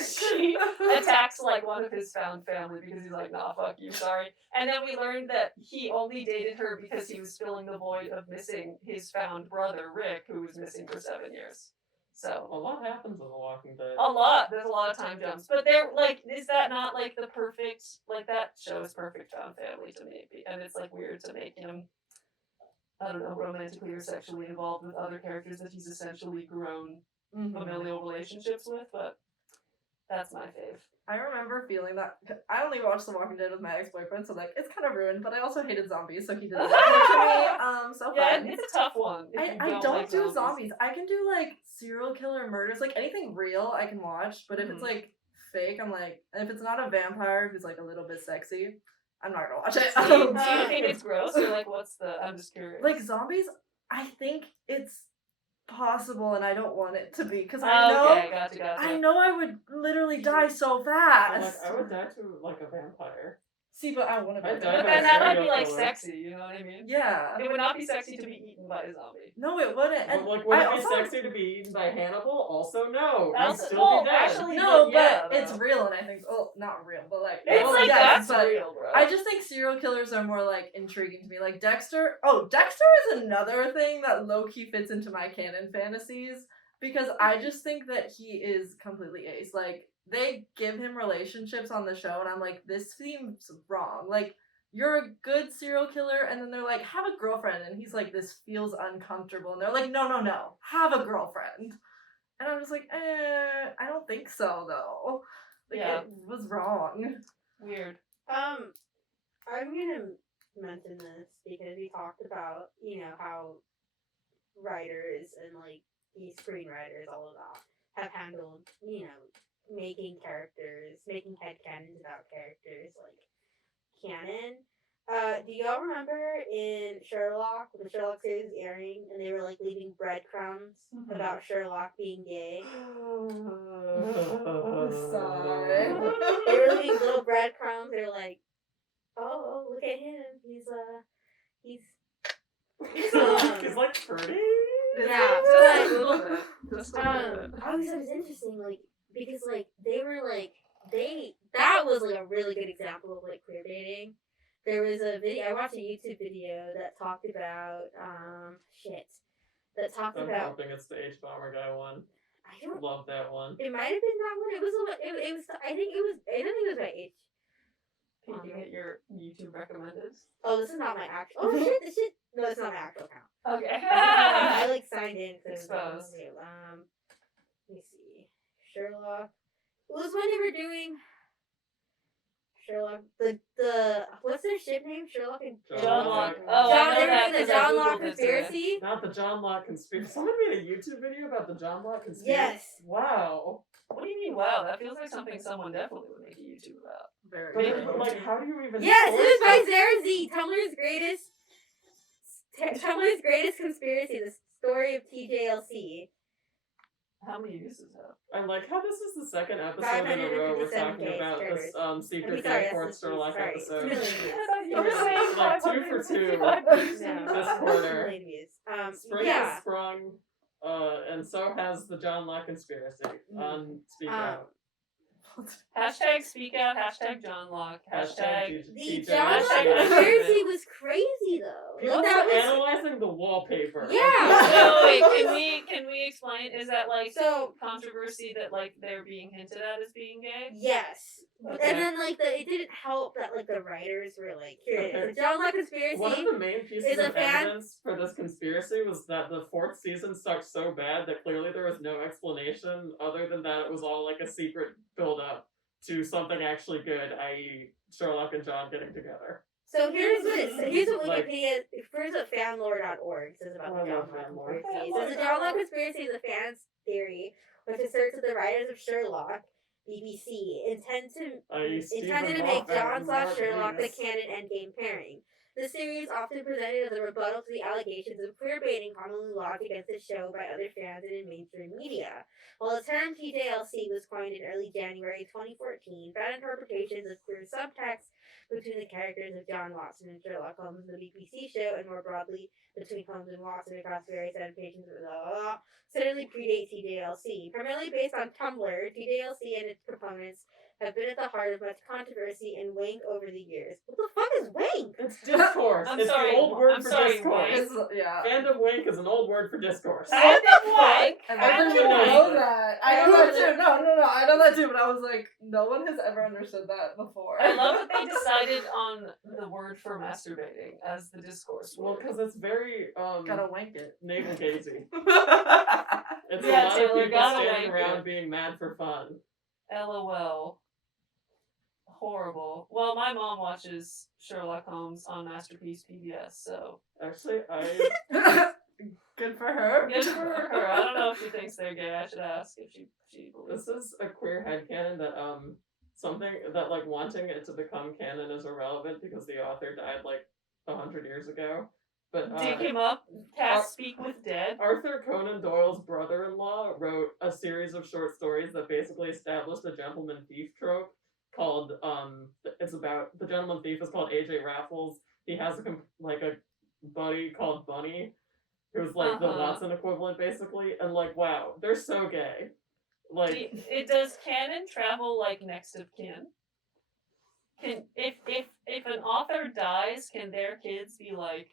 she attacks like one of his found family because he's like, nah, fuck you, sorry. And then we learned that he only dated her because he was filling the void of missing his found brother Rick, who was missing for 7 years. So A lot happens in The Walking Dead. a lot. There's a lot of time jumps, but they're like, is that not like the perfect? Like that show is perfect found family to me, and it's like weird to make him, I don't know, romantically or sexually involved with other characters that he's essentially grown Mhm. familial relationships with, but that's my fave. I remember feeling that. I only watched The Walking Dead with my ex-boyfriend, so like it's kind of ruined. But I also hated zombies, so he did it for me. So Yeah, fun. it's a tough one. If you I don't like do zombies. I can do like serial killer murders, like anything real I can watch. But if it's Mhm. like fake, I'm like, and if it's not a vampire who's like a little bit sexy, I'm not gonna watch it. Do you think it's gross or like what's the? I'm just curious. Like zombies, I think it's possible, and I don't want it to be because I know. Okay, gotcha. I know I would literally die so But, fast. like, I would die to like a vampire. See, but I want to be. I a died But by then a that might be serial like killer. sexy, you know what I mean? Yeah. It would not be sexy to be eaten by a zombie. No, it wouldn't. But And like, would I it be also- sexy to be eaten by Hannibal? Also, no. You'd Also- still well, be dead. actually- No, yeah, but it's though. real, and I think, well, not real, but like, It's well, like yes, that's but real, bro. I just think serial killers are more like intriguing to me. Like Dexter. Oh, Dexter is another thing that low key fits into my canon fantasies because I just think that he is completely ace. Like they give him relationships on the show, and I'm like, this seems wrong. Like you're a good serial killer, and then they're like, have a girlfriend, and he's like, this feels uncomfortable, and they're like, no, have a girlfriend. And I'm just like, I don't think so, though. Like, Yeah. it was wrong. Weird. I'm gonna mention this because we talked about, how writers and like these screenwriters, all of that, have handled, making headcanons about characters like canon. Do y'all remember in Sherlock, when the Sherlock series was airing, and they were like leaving breadcrumbs about Sherlock being gay? Sigh. They were leaving little breadcrumbs. They were like, "Oh, look at him. He's He's like pretty. yeah." Just a But little bit. Just a little bit. I always thought it was interesting, like because like they were like that was like a really good example of like queer dating. There was a video I watched a YouTube video that talked about that talks I'm about. hoping it's the H-Bomber guy one. I don't. Love that one. It might have been that one. It was. It was. I think it was. I don't think it was by H. Peeking at your YouTube recommended. Oh, this is not my actual. Oh shit! This shit. No, it's not my actual account. Okay. I like signed in. Exposed. Okay, let me see. Sherlock. What was when they were doing? Sherlock. The what's their ship name? Sherlock and John Locke. Locke. Oh, John. I They know were that doing the 'cause I John Googled Locke it today. conspiracy. Not the John Locke conspiracy. Someone made a YouTube video about the John Locke conspiracy. Yes. Wow. What do you mean? Wow, that feels like something someone definitely would make a YouTube about. Very But, true. like, how do you even? Yes, it source was by this? Sarah Z. Tumblr's greatest conspiracy: the story of TJLC. How many uses have? I like how this is the second episode in a row we're 557 talking about this secret sorry, Gay Court that's Sherlock sorry, episode. it's million I thought you It were was saying like 2 for 2. 555 views. No. This quarter. Million views. Spring Yeah. has sprung, and so has the John Locke conspiracy on Speak Out. Hashtag speak out, hashtag John Locke, hashtag The TJ John Locke Hashtag conspiracy was crazy though. People Like, that are was analyzing the wallpaper. Yeah. So wait, can we explain? Is that like so. controversy that like they're being hinted at as being gay? Yes. Okay. And then like it didn't help that like the writers were like, here it is, Okay. the John Locke conspiracy. One of the main pieces is a of fan- evidence for this conspiracy was that the 4th season sucked so bad that clearly there was no explanation other than that it was all like a secret build-up to something actually good, i.e. Sherlock and John getting together. So here's what Like- Wikipedia, first what fanlore.org says about the I John love Locke fanlore. conspiracy. It says the John Locke conspiracy is a fan's theory, which asserts that the writers of Sherlock, BBC, intended to make John/Sherlock the canon endgame pairing. The series often presented as a rebuttal to the allegations of queerbaiting commonly lodged against the show by other fans and in mainstream media. While the term TJLC was coined in early January 2014, fan interpretations of queer subtext between the characters of John Watson and Sherlock Holmes in the BBC show, and more broadly between Holmes and Watson across various adaptations of certainly predate TJLC. Primarily based on Tumblr, TJLC and its proponents have been at the heart of much controversy and wank over the years. What the fuck is wank? It's discourse. I'm it's sorry, the old word I'm for sorry, discourse. wank. Yeah. Fandom wank is an old word for discourse. Fandom wank. And Everyone everyone knows knows it. that. I know that too. No. I know that too. But I was like, no one has ever understood that before. I love that they decided on the word for masturbating as the discourse Well, word. because it's very Gotta wank it. navel gazing. It's Yeah, a lot Taylor, of people gotta standing wank around it. being mad for fun. LOL. Horrible. Well, my mom watches Sherlock Holmes on Masterpiece PBS, so Actually, I Good for her. good for her. I don't know if she thinks they're gay. I should ask if she believes. this is a queer headcanon that something that like wanting it to become canon is irrelevant because the author died like 100 years ago. But Dig him up. Cast Speak with Dead. Arthur Conan Doyle's brother-in-law wrote a series of short stories that basically established a gentleman thief trope called it's about the gentleman thief is called AJ Raffles. He has a buddy called Bunny who's like the Uh-huh. Watson equivalent basically, and like wow, they're so gay. Like It does canon travel like next of kin? Can if an author dies, can their kids be like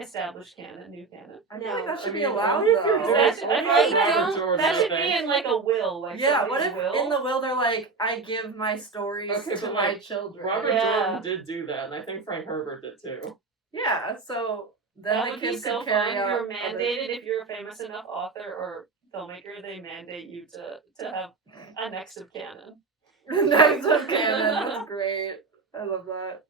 established canon, new canon? I feel like that should I be mean, allowed only if you're though. doing- That should, only if I you're think Robert don't- Jordan, that I should be think. in like a will, like Yeah, what if somebody's will. in the will they're like, I give my stories Okay, to but, my like, children? Robert Yeah. Jordan did do that, and I think Frank Herbert did too. Yeah, so then That the would be kids so could carry fun. out You're other- mandated if you're a famous enough author or filmmaker, they mandate you to have a next of canon. Next of canon. That's great. I love that.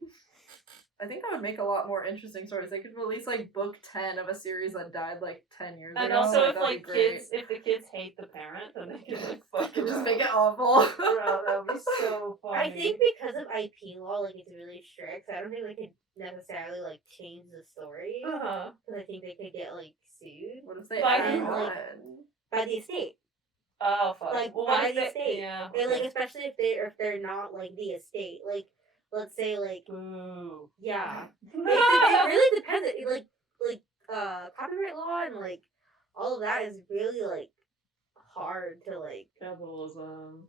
I think that would make a lot more interesting stories. They could release like book 10 of a series that died like 10 years And ago. also, if that'd be like great. if the kids hate the parent, then they can like fuck it Just up. make it awful. Bro, that would be so funny. I think because of IP law, like it's really strict. I don't think they could necessarily like change the story Uh-huh. because I think they could get like sued What if they By add the- on? by the estate. Oh fuck. Like, well, by what if the they- estate. Yeah. And like okay. especially if they're not like the estate. Like let's say like Boo. yeah. it really depends. Like copyright law and like all of that is really like hard to like Capitalism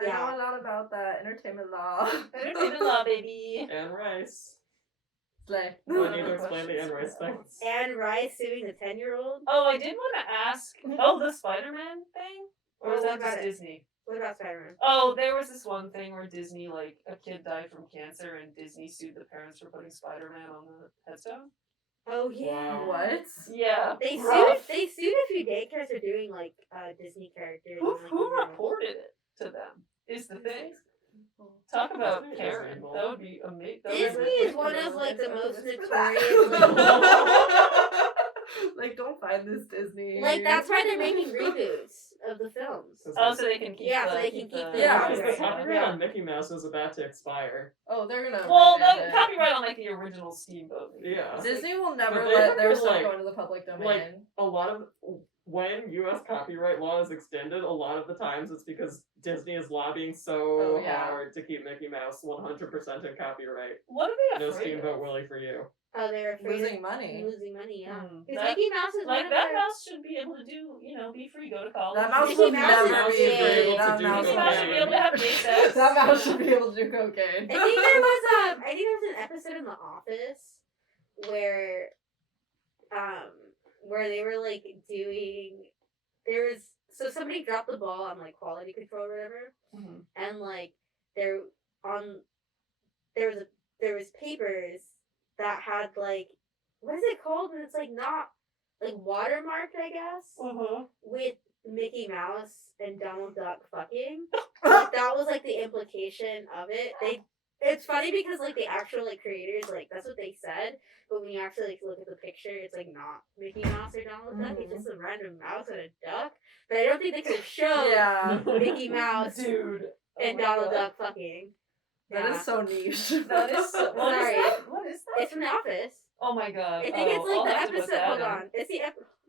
I know yeah. a lot about that. Entertainment law. Entertainment law, baby. and rice. Slay. Do I need to explain the Anne Rice thing? Anne Rice suing the 10-year-old. Oh, I did want to ask. Oh, the Spider-Man thing, or is Oh, that what about just it? Disney? What about Spider-Man? Oh, there was this one thing where Disney, like, a kid died from cancer, and Disney sued the parents for putting Spider-Man on the headstone. Oh yeah. Wow. What? Yeah, They rough. sued a few daycares for doing like Disney characters. Who, and, like, who originals. reported it to them? Is the thing. Talk about Disney is Karen. evil. That would be amazing. Disney is one of like the most notorious. Like, don't find this Disney. Like that's why they're making reboots of the films. Oh, so they can keep. Yeah, the, so they can keep the- Yeah, Because the Right. copyright on Mickey Mouse was about to expire. Oh, they're gonna. Well, revamp the it. copyright on like the original Steamboat. Movie. Yeah. Disney will never But they let have their to, stuff like- go into the public domain. like, a lot of when U.S. copyright law is extended, a lot of the times it's because Disney is lobbying so Oh, yeah. hard to keep Mickey Mouse 100% in copyright. What are they No afraid Steamboat of? Willie for you. Oh, they're afraid Losing of money. losing money. Yeah, Hmm. because That- Mickey Mouse is Like one that of their. mouse should be able to do, be free, go to college. That mouse Mickey will Mouse never is be big. able That to do mouse Mickey Mouse should be able to have gay sex. That mouse should be able to do cocaine. I think there was an episode in The Office where they were like doing so somebody dropped the ball on like quality control or whatever, Mhm. and like there was papers that had like what is it called when it's like not like watermarked, I guess, Uh-huh. with Mickey Mouse and Donald Duck fucking. Like, that was like the implication of it. It's funny because like the actual like creators, like that's what they said, but when you actually like look at the picture, it's like not Mickey Mouse or Donald Duck. It's just a random mouse and a duck. But I don't think they could have shown Yeah. Mickey Mouse Dude. Oh and my Donald God. Duck fucking. That Yeah. is so niche. That is so, what is Sorry. that? What is that? It's from The Office. Oh my god. I think Oh, it's like I'll the have to put episode. that Hold in. on, it's the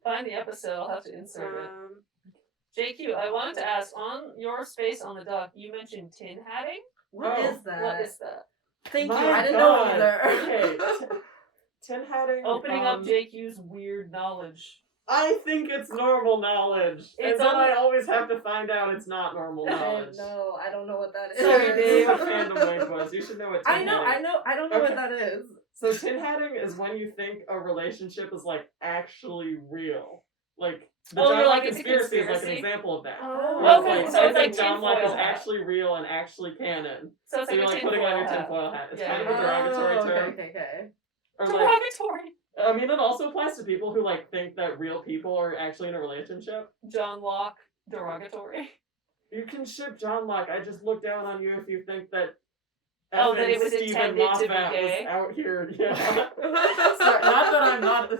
Find the episode. I'll have to insert it. episode. JQ, I wanted to ask, on your space on the duck, you mentioned tinhatting. What Oh, is that? What is that? Thank you. My I didn't God. know either. Okay. Tinhatting. Opening up JQ's weird knowledge. I think it's normal knowledge. It's and then on I the- always have to find out it's not normal knowledge. No, I don't know what that is. Sorry, It's Dave. a fandom language. You should know what I tinhatting know. I don't know Okay. what that is. So tinhatting is when you think a relationship is like actually real. Like the Oh, John you're Locke like, it's a conspiracy is like an conspiracy? example of that. Oh. Where it's Okay, like, so I it's like think John Locke is tinfoil hat. actually real and actually canon. So it's So like you're a like putting on your tinfoil hat. tinfoil hat. It's Yeah. kind of a derogatory Oh, term. Okay. Or like, Derogatory. I mean, it also applies to people who like think that real people are actually in a relationship. John Locke. Derogatory. You can ship John Locke. I just look down on you if you think that. Oh, that it was Stephen intended to be Moffat gay? was out here. Yeah. Sorry, not that I'm not.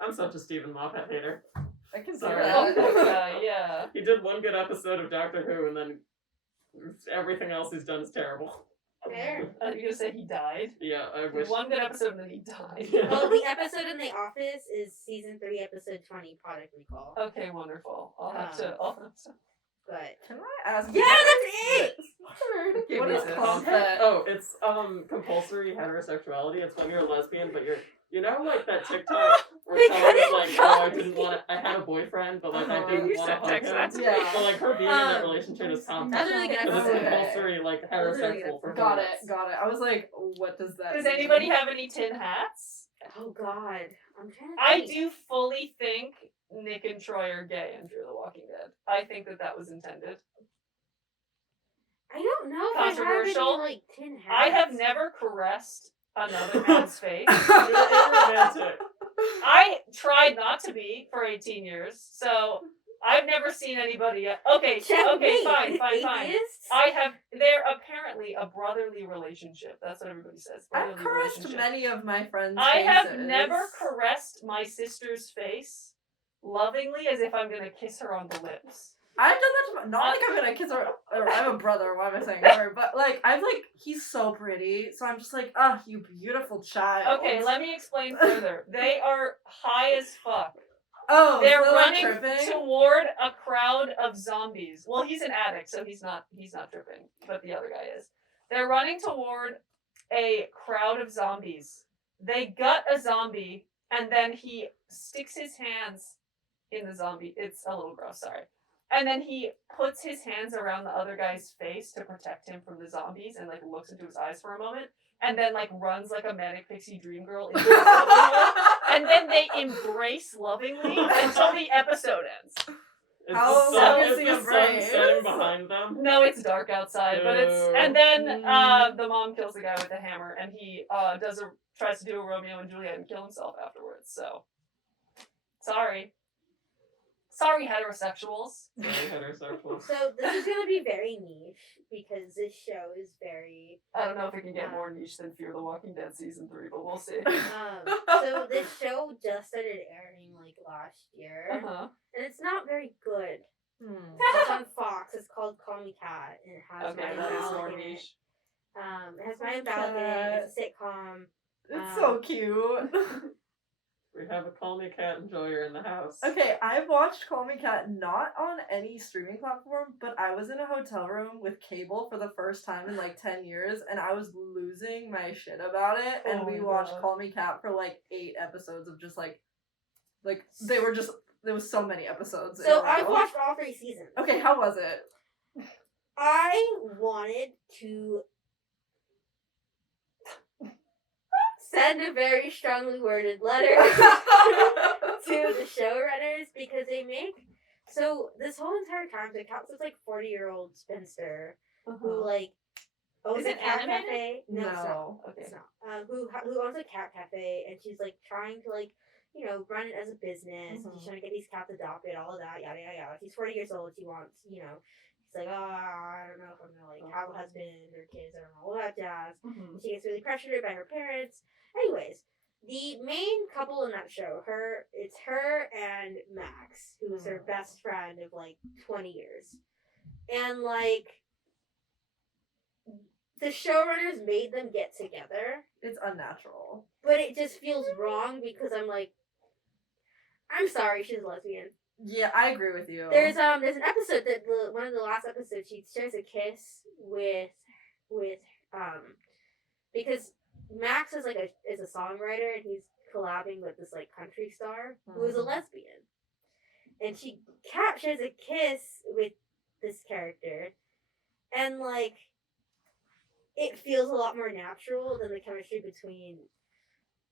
I'm such a Stephen Moffat hater. I can see Sorry. Oh, that. that guy, yeah. He did one good episode of Doctor Who, and then everything else he's done is terrible. Fair. I was gonna say he died. Yeah, I wish. One good episode and then he died. Well, the episode in The Office is season 3, episode 20, Product Recall. Okay, wonderful. I'll have to. But Can I ask? yeah, that's it. Give What me is this. concept? Oh, it's compulsory heterosexuality. It's when you're a lesbian, but you're like that TikTok where They someone was couldn't like, tell oh, I me. didn't want to. I had a boyfriend, but like I Uh-huh. didn't You want to said hug text him. that to me. Yeah. But like her being in that relationship is That's a complex. really good Because it's episode. compulsory, like That's a really good heterosexual for Got homies. it. Got it. I was like, what does that Does mean? anybody have any tin hats? Oh God, I'm trying to. I think. do fully think Nick and Troy are gay in Fear the Walking Dead. I think that was intended. I don't know if I have Controversial. any like tin hats. I have never caressed another man's face. You're aromantic. I tried not to be for 18 years, so I've never seen anybody. Okay, Checkmate. fine. Atheists? They're apparently a brotherly relationship. That's what everybody says. I've Brotherly caressed relationship. many of my friends' I have faces. never caressed my sister's face lovingly as if I'm gonna kiss her on the lips. I've done that to not like I'm gonna kiss her. Or I have a brother. Why am I saying her? But like he's so pretty. So I'm just like, oh, you beautiful child. Okay, let me explain further. They are high as fuck. Oh, They're so running tripping? toward a crowd of zombies. Well, he's an addict, so he's not tripping, but the other guy is. They're running toward a crowd of zombies. They gut a zombie, and then he sticks his hands in the zombie. It's a little gross, sorry. And then he puts his hands around the other guy's face to protect him from the zombies and like looks into his eyes for a moment and then like runs like a manic pixie dream girl into the zombie hole. And then they embrace lovingly until the episode ends. Is How the long sun, is is the the sun embrace? setting behind them? No, it's dark outside, but it's and then the mom kills the guy with the hammer and he tries to do a Romeo and Juliet and kill himself afterwards. So sorry heterosexuals. Very heterosexual. So this is gonna be very niche because this show is very. I don't know if it can get more niche than Fear the Walking Dead season 3, but we'll see. So this show just started airing like last year, Uh-huh. and it's not very good. Hmm. It's on Fox. It's called Call Me Cat, and it has Okay, Ryan that is more Malik in it. niche. It has Ryan Malik in it. It's a sitcom. It's so cute. We have a Call Me Cat enjoyer in the house. Okay, I've watched Call Me Cat not on any streaming platform, but I was in a hotel room with cable for the first time in like 10 years, and I was losing my shit about it, and Oh we my watched God. Call Me Cat for like 8 episodes of just like there was so many episodes. in So a row. I've watched all 3 seasons. Okay, how was it? I wanted to send a very strongly worded letter to the showrunners because they make so this whole entire time the cat's this like 40-year-old spinster who like owns Is a it cat animated? cafe. No, it's not. No. Okay. It's not. Who owns a cat cafe and she's like trying to like run it as a business. Mhm. She's trying to get these cats adopted, all of that, yada yada yada. She's 40 years old. She wants she's like, I don't know if I'm gonna like have a husband or kids. I don't know, all that jazz. Mhm. She gets really pressured by her parents. Anyways, the main couple in that show, it's her and Max, who is her best friend of like 20 years. And like the showrunners made them get together, It's unnatural. but it just feels wrong because I'm like, I'm sorry, she's lesbian. Yeah, I agree with you. There's an episode that one of the last episodes she shares a kiss with because Max is is a songwriter and he's collabing with this like country star who is a lesbian, and she shares a kiss with this character, and like it feels a lot more natural than the chemistry between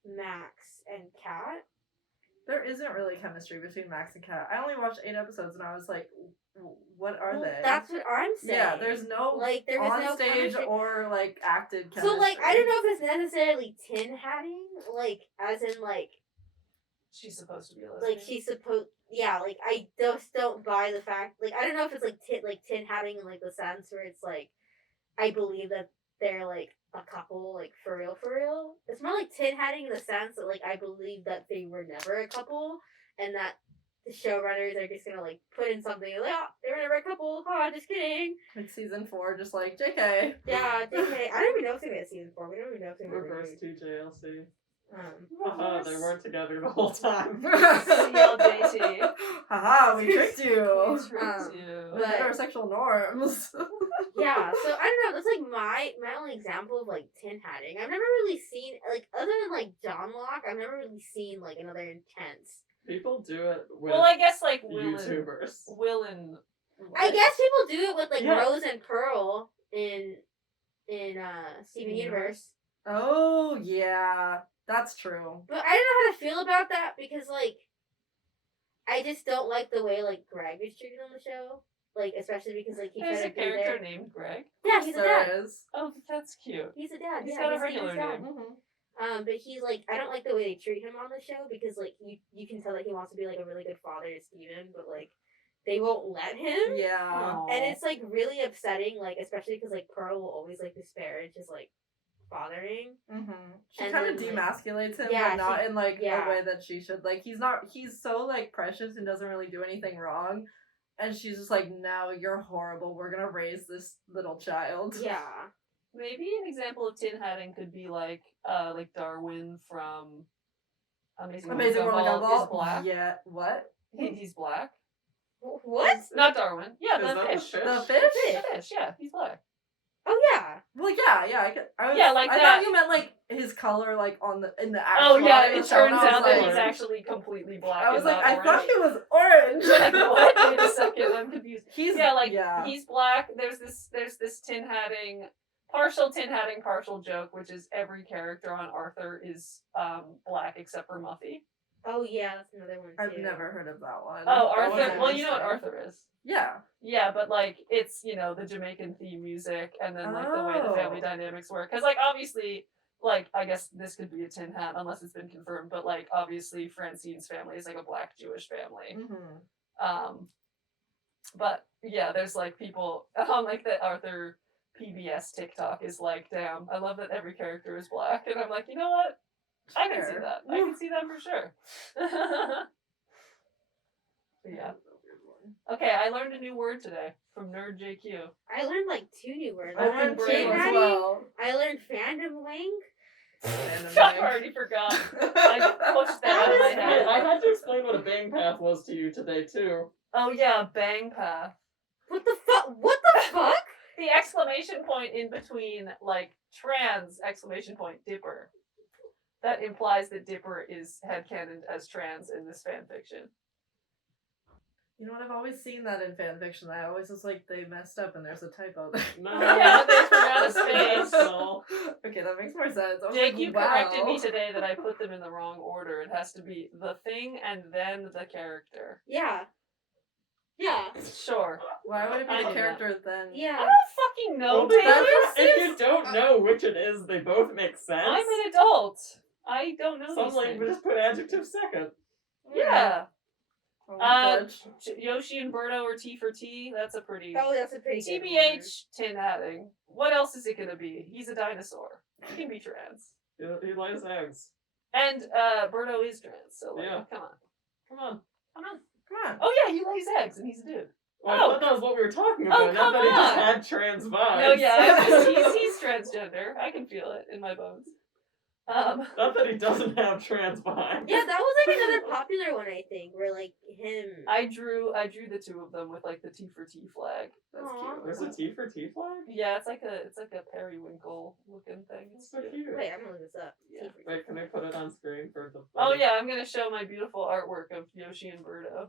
Max and Kat. There isn't really chemistry between Max and Kat. I only watched 8 episodes and I was like, what are they? That's what I'm saying. Yeah, there's no like there is on no stage chemistry. or like acted chemistry. So like I don't know if it's necessarily Tinhatting, like as in like She's supposed to be a lesbian. she's supposed like I just don't buy the fact like I don't know if it's like Tinhatting in like the sense where it's like I believe that they're like a couple like for real. It's more like Tinhatting in the sense that like I believe that they were never a couple and that the showrunners are just gonna like put in something like, oh, they were never a couple. Oh, just kidding. Like season 4, just like JK. Yeah, JK. I don't even know if they're gonna season 4. We don't even know if they're gonna Reverse TJLC. They weren't together the whole time. CLJT. Haha, we tricked you. We tricked you. With heterosexual norms. Yeah, so I don't know. That's like my only example of like Tinhatting. I've never really seen like other than like John Locke. I've never really seen like another intense. People do it with Well, I guess like YouTubers. Will and I guess people do it with like Yeah. Rose and Pearl in Steven Universe. Oh, yeah. That's true. But I don't know how to feel about that because like I just don't like the way like Greg is treated on the show. Like especially because like he There's tried a to be character there. named Greg. Yeah, he's a dad. There is. Oh, that's cute. He's a dad. He's yeah, got a he's regular Steven's dad. name. But he's like I don't like the way they treat him on the show because like you can tell that he wants to be like a really good father to Steven, but like they won't let him. Yeah. And it's like really upsetting, like especially because like Pearl will always like disparage his like fathering. She And kind of then, like- demasculates him, Yeah, but not she- in like yeah. a way that she should. Like he's so like precious and doesn't really do anything wrong. And she's just like, no, you're horrible. We're gonna raise this little child. Yeah. Maybe an example of Tinhatting could be like Darwin from Amazing World of Gumball is black. Yeah. What? He's black. What? Not Darwin. Yeah, Is the that fish. the fish? The fish? The fish. Yeah, he's black. Oh yeah. Well, yeah. Like I that. thought you meant like his color, like in the actual. Oh yeah, audio it show, and turns I was out that like- he's actually completely black. I was and like, not I orange. thought he was orange. Like, what? Wait a second, I'm confused. He's He's black. There's this Tinhatting, partial Tinhatting, partial joke, which is every character on Arthur is black except for Muffy. Oh yeah, that's another one too. I've never heard of that one. Oh, That Arthur. was Well, you know what interesting. Arthur is. Yeah. Yeah, but like it's the Jamaican theme music, and then like the way the family Oh. dynamics work. Because like obviously, like I guess this could be a tin hat unless it's been confirmed. But like obviously, Francine's family is like a black Jewish family. Mm-hmm. But yeah, there's like people on like the Arthur PBS TikTok is like, damn, I love that every character is black, and I'm like, you know what? I can see Sure. that. I can see that for sure. But yeah. Okay, I learned a new word today from Nerd JQ. I learned like 2 new words. I learned brain two as as Tinhatting, well. I learned fandom link. I already forgot. I pushed that out of my head. I had to explain what a bang path was to you today too. Oh yeah, bang path. What the fuck? What the fuck? The exclamation point in between, like, trans exclamation point Dipper. That implies that Dipper is headcanoned as trans in this fanfiction. You know what? I've always seen that in fanfiction. I always was like, they messed up and there's a typo there. No. Yeah, they forgot a space. No. Okay, that makes more sense. I was Jake, like, you wow. corrected me today that I put them in the wrong order. It has to be the thing and then the character. Yeah. Yeah. Sure. Why would it be I the knew character then? I Yeah. don't fucking know, Well, Taylor. if you don't know which it is, they both make sense. I'm an adult. I don't know Some these languages things. put adjective second. Yeah. Oh, judge. Yoshi and Birdo are T for T. That's a pretty... Oh, that's a pretty good one. TBH, Tinhatting. What else is it gonna be? He's a dinosaur. He can be trans. He lays eggs. And Birdo is trans, so like, Yeah. come on. Come on. Come on. Come on. Oh yeah, he lays eggs and he's a dude. Well, Oh. I thought that was what we were talking Oh, about. Not come that he just on. had trans vibes. No, yeah, he's transgender. I can feel it in my bones. Not that he doesn't have trans vibes. Yeah, that was like another popular one, I think, where like him. I drew the two of them with like the T for T flag. That's Aw. cute. There's a T for T flag? Yeah, it's like a periwinkle looking thing. That's It's so cute. cute. Wait, I'm gonna look this up. Yeah. Wait, can I put it on screen for the... Oh yeah, I'm gonna show my beautiful artwork of Yoshi and Birdo.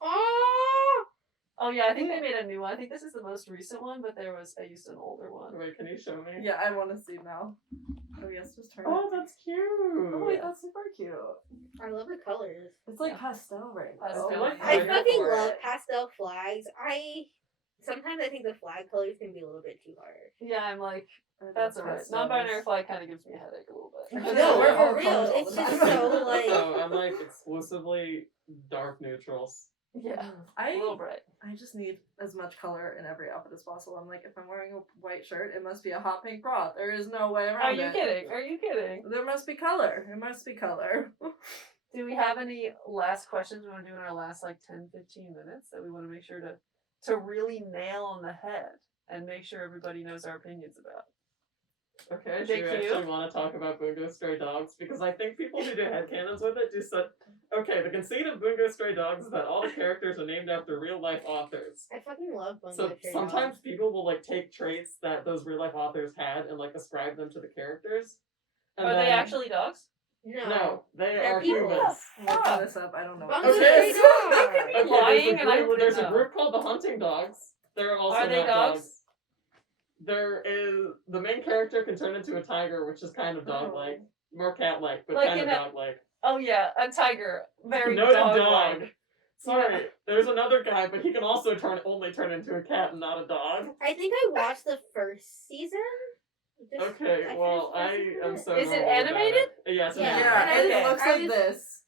Oh. Oh yeah, I think they made a new one. I think this is the most recent one, but I used an older one. Wait, can you show me? Yeah, I want to see now. Oh, yes, just turn Oh, it. that's cute. Oh, wait, that's super cute. I love the colors. It's like Yeah. pastel right now. Pastel. I like I how fucking you're for love it. pastel flags. Sometimes I think the flag colors can be a little bit too harsh. Yeah, I'm like, I love that's alright. pastels. Non-binary flag kind of gives me a headache a little bit. No, we're all for real. colors all It's the just time. so like. So I'm like exclusively dark neutrals. Yeah, a I little bright. just need as much color in every outfit as possible. I'm like, if I'm wearing a white shirt, it must be a hot pink bra. There is no way around Are it. you kidding? Are you kidding? There must be color. It must be color. Do we have any last questions we want to do in our last like 10, 15 minutes that we want to make sure to really nail on the head and make sure everybody knows our opinions about? Okay, do you JQ? actually want to talk about Bungo Stray Dogs? Because I think people who do headcanons with it do such... Okay, the conceit of Bungo Stray Dogs is that all the characters are named after real-life authors. I fucking love Bungo So Stray sometimes Dogs. people will like take traits that those real-life authors had and like ascribe them to the characters. And Are they then- actually dogs? No, they They're are people. humans. I'm looking this up. I don't know. what Bungo this Stray is. Dogs. They could be lying and I wouldn't There's know. a group called the Hunting Dogs. They're also Are they not dogs? There is the main character can turn into a tiger, which is kind of dog-like, more cat-like, but Like kind in of a- dog-like. Oh yeah, a tiger. Very Noted dog-like. dog. Sorry, there's another guy, but he can also only turn into a cat and not a dog. I think I watched the first season. Just- Okay, I well, finished I the first am season. so. Is it normal about animated? it. Yes, it Yeah. is. Yeah, and Okay. it looks I like was- this.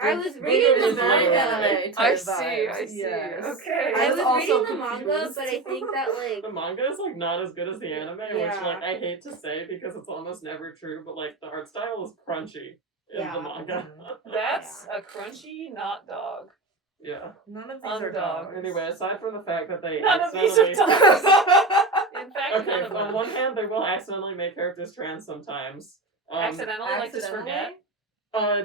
I was Bungo reading the is very manga. anime type I see, vibes. I see. Yes. Okay. I I was was also reading the manga, confused. but I think that like The manga is like not as good as the anime, which Yeah. like I hate to say because it's almost never true, but like the art style is crunchy in Yeah. the manga. That's a crunchy not dog. Yeah. None of these are Undog. dogs. Anyway, aside from the fact that they None of these are accidentally- dogs. In fact, none Okay, of on them. one hand, they will accidentally make characters trans sometimes. Accidentally, like just forget.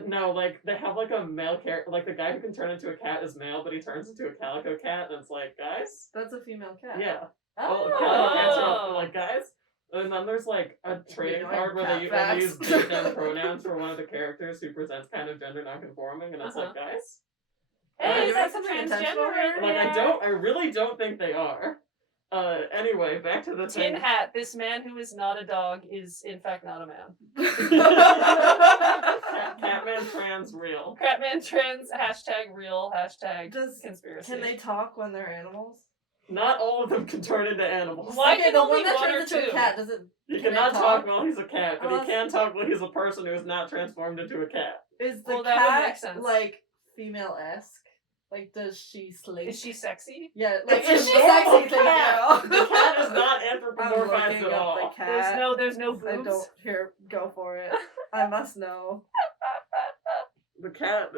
No, like they have like a male character, like the guy who can turn into a cat is male, but he turns into a calico cat, and it's like, guys, That's a female cat. yeah. Well, Oh. cats are like guys. And then there's like a trading know, card where they cat only use facts. they them pronouns for one of the characters who presents kind of gender non-conforming, and it's like, guys. Hey, you that's a something intentional transgender right here? Like there. I really don't think they are. Anyway, back to the Tin thing. Hat, this man who is not a dog is in fact not a man. Catman trans real. Catman trans, hashtag real, hashtag Does conspiracy. can they talk when they're animals? Not all of them can turn into animals. Why okay, can the only one that one or turns into two? a cat does it? He Can cannot it talk talk? while he's a cat, but Well, he can talk while he's a person who is not transformed into a cat. Is the Well, that would make cat sense. like female-esque? Like, does she sleep? Is she sexy? Yeah, like It's is a she normal sexy? cat. Thank The you. cat is not I'm anthropomorphized looking at up all. the cat. There's no I boobs. don't here. Go for it. I must know. The cat,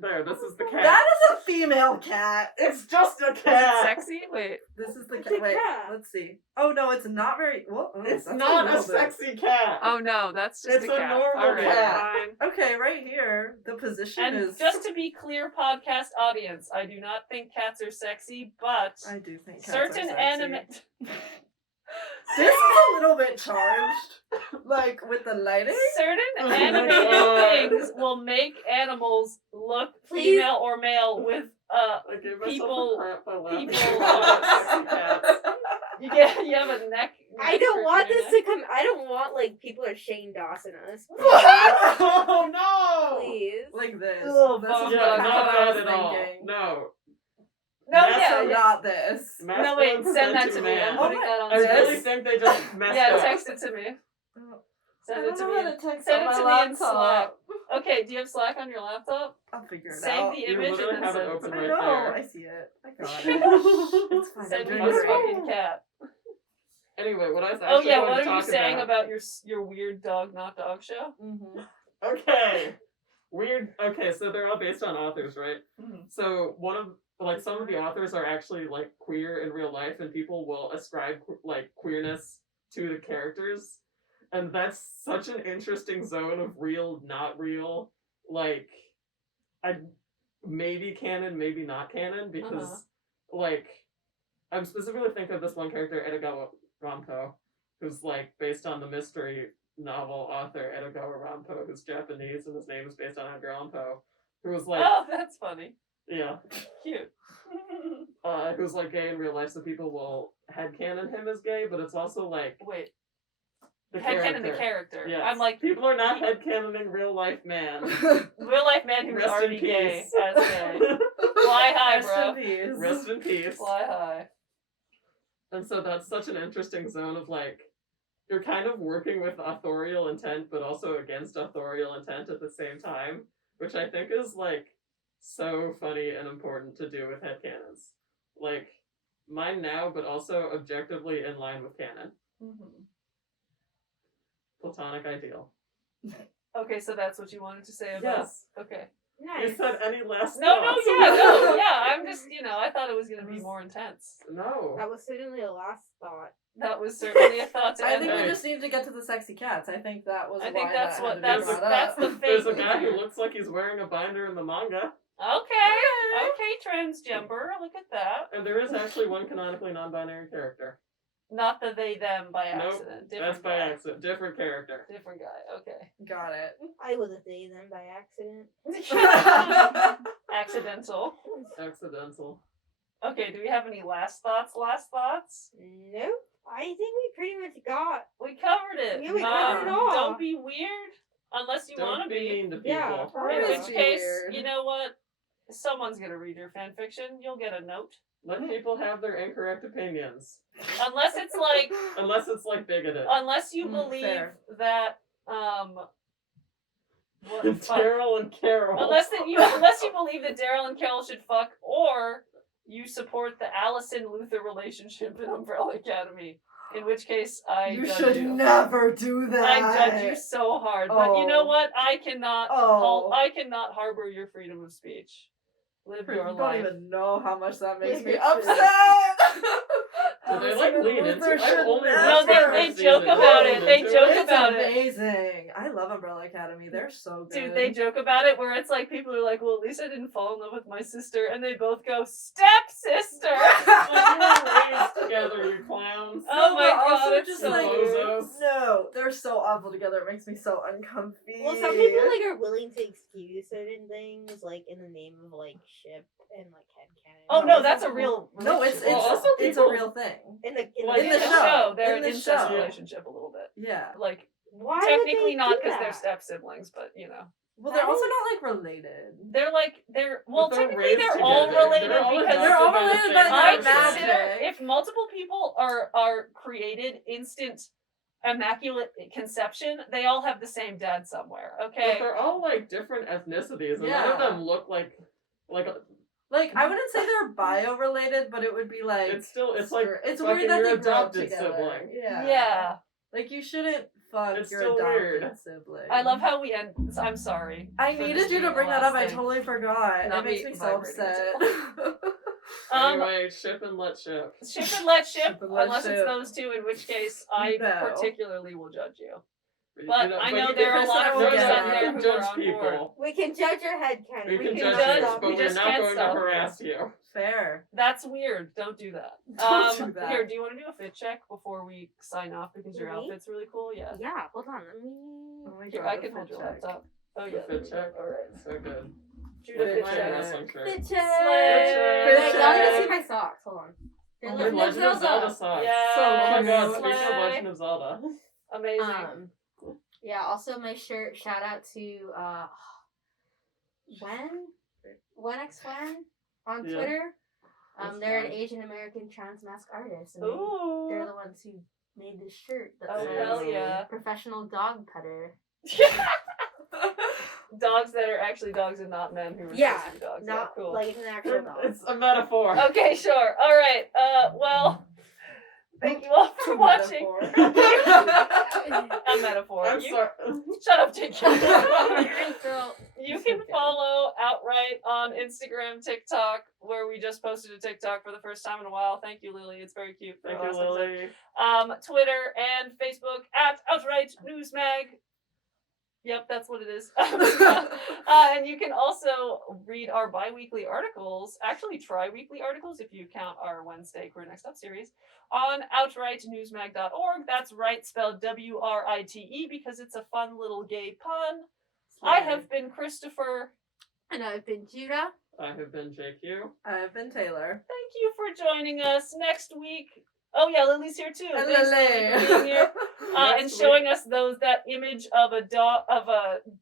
there, this is the cat. That is a female cat. It's just a Is it cat. sexy? Wait. This is the It's cat. a Wait, cat. let's see. Oh no, it's not very. Well, oh, It's that's not a little bit. sexy cat. Oh no, that's just It's a a cat. normal All right, cat. fine. Okay, right here, the position And is. just to be clear, podcast audience, I do not think cats are sexy, but I do think cats certain are sexy. anime. This is a little bit charged, like with the lighting. Certain animated things will make animals look Please. female or male with I gave myself People- a crap by laughing people- at sexy cats. you have a neck. I don't crook want in your this neck. to come. I don't want like people are Shane Dawson us. Oh no! Please. Like this. Oh, this fuck. is Yeah, what not I was that at all. thinking. No. No, That's yeah, So yeah. not this. No, Masculine wait, send that to presenting me. man. I'm putting that on I this? really think they just messed Yeah, up. text it to me. Oh, Send I it to don't me. know how to text Send on it to my me in Slack. laptop. Okay, do you have Slack on your laptop? I'll figure it Save out. the You image literally and then have it send it open to I me. right know. there. I see it. I got it. It's fine. Send I'm me doing this great. fucking cat. Anyway, what I was Oh actually yeah, going what to are you talk saying about your weird dog not dog show? Mm-hmm. Okay. Weird. Okay, so they're all based on authors, right? Mhm. So some of the authors are actually like queer in real life, and people will ascribe like queerness to the characters, and that's such an interesting zone of real, not real. Like, I maybe canon, maybe not canon, because like I'm specifically thinking of this one character, Edogawa Rampo, who's like based on the mystery novel author Edogawa Rampo, who's Japanese, and his name is based on Edgar Allan Poe, who was like, Oh, that's funny. yeah, Cute. who's like gay in real life, so people will headcanon him as gay, but it's also like Wait, the headcanon the character. character. Yes. I'm like people are not headcanoning real life man. real life man who's Rest in already gay peace. as gay. Fly high, Rest bro. in peace. Rest in peace. Fly high. And so that's such an interesting zone of like, you're kind of working with authorial intent, but also against authorial intent at the same time, which I think is like so funny and important to do with headcanons. Like, mine now, but also objectively in line with canon. Mm-hmm. Platonic ideal. Okay, so that's what you wanted to say about. Yes. Okay. You Nice. said any last No, thoughts? yeah. I'm just, I thought it was gonna be more intense. No. That was certainly a last thought. That was certainly a thought to I end think we with. just need to get to the sexy cats. I think that was I why think that's that what had to be that's brought that's up. the thing. There's a guy who looks like he's wearing a binder in the manga, Okay, transgender. Look at that. and there is actually one canonically non-binary character. Not the they them by Nope, accident. That's Different by guy. accident. Different character. Different guy. Okay. Got it. I was a they them by accident. Accidental. Accidental. Okay. Do we have any last thoughts? Last thoughts? Nope. I think we pretty much got. We covered it. Yeah, we covered it all. Don't be weird unless you want Don't to be be. mean to people. Yeah. In Always which be case, weird. you know what? Someone's gonna read your fan fiction. You'll get a note. Let people have their incorrect opinions. Unless it's like, Unless it's like bigoted. unless you Mm, believe fair. that what the fuck? Daryl and Carol. unless you believe that Daryl and Carol should fuck, or you support the Allison Luther relationship in Umbrella Academy. In which case, I You judge should you. never do that. I judge you so hard, but you know Oh. what? I cannot. Oh. I cannot harbor your freedom of speech. Live You your don't life. even know how much that makes Live me your shit. upset. Do they like lean into Luther it? should I've only never. watched the No, they first joke season. about it. They Into joke It's about it. amazing. I love Umbrella Academy. They're so good. Dude, they joke about it where it's like people are like, well, at least I didn't fall in love with my sister, and they both go, stepsister! Like, you were raised together, you clowns. Oh my but also god, it's just so like weird. bozos. no, they're so awful together. It makes me so uncomfy. Well, some people like are willing to excuse certain things, like in the name of like ship and like headcanon. Oh no, that's a real No, it's relationship. Well, also it's a people- real thing. in the Like, in the the show. show. They're In an the incest show. relationship a little bit. Yeah. Like, Why technically would they not do because they're that? step siblings, but you know. Well, they're That also is- not like related. They're well, But they're technically raised they're all together. related They're all because They're all adopted related the by same I their person. consider magic. if multiple people are created instant immaculate conception, they all have the same dad somewhere. But Okay. they're all like different ethnicities, and none Yeah. of them look like Like I wouldn't say they're bio related, but it would be like it's like it's fucking weird that your they grew up adopted together. sibling. Yeah. Yeah. Like you shouldn't fuck It's your still adopted weird. sibling. I love how we end. I'm sorry. I for needed this you to being bring the that last up. I thing. totally forgot. Not It makes me me so vibrating upset. Anyway, ship and let ship. Ship and let ship, Ship and let unless it's ship. those two, in which case I No. particularly will judge you. You But know- I but know you there can are a lot of judge folks them, out you there can who judge are on board. people. We can judge your headcanon. We can can judge judge, you, we but we're just not can't going to stop you. harass you. Fair. That's weird. Don't do that. Don't do that. Here, do you want to do a fit check before we sign off because your Me? outfit's really cool? Yeah. Yeah, hold on. Let me. Oh my Here, God, I the can hold fit your check. laptop. Oh The yeah. fit check. Alright. So good. Judah Fit fit My check. wrestling shirt. Fit Fit check. check. Y'all need to see my socks. Hold on. They're Oh, The Legend of Legend of Zelda Zelda. socks. Yeah. Oh my god, Slay. speaking of Legend of Zelda. Amazing. Yeah, also my shirt, shout out to when on Yeah. Twitter. That's They're an fun. Asian American trans mask artist, and Ooh. they're the ones who made this shirt that Oh says hell yeah. professional dog petter. Dogs that are actually dogs and not men who are Yeah, supposed to be dogs. Not yeah, cool. like an actual dog. It's a metaphor. Okay, sure. All right. Well, thank you all for watching. A metaphor. I'm You- sorry. Shut up, Jake. Girl, You can follow OutWrite on Instagram, TikTok, where we just posted a TikTok for the first time in a while. Thank you, Lily. It's very cute. for Thank the you, last episode. Lily. Twitter and Facebook at OutWrite Newsmag. Yep, that's what it is. And you can also read our bi-weekly articles, actually tri-weekly articles if you count our Wednesday Queer Next Up series, on outrightnewsmag.org. That's right spelled W-R-I-T-E because it's a fun little gay pun. I have been Christopher. and I've been Judah. I have been JQ. I've been Taylor. Thank you for joining us next week. Oh yeah, Lily's here too. And Thanks, Lily, for being here. And Next showing us that image of a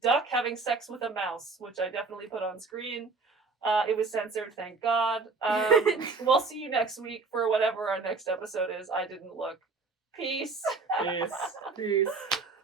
duck having sex with a mouse, which I definitely put on screen. It was censored, thank God. We'll see you next week for whatever our next episode is. I didn't look. Peace. Peace. Peace.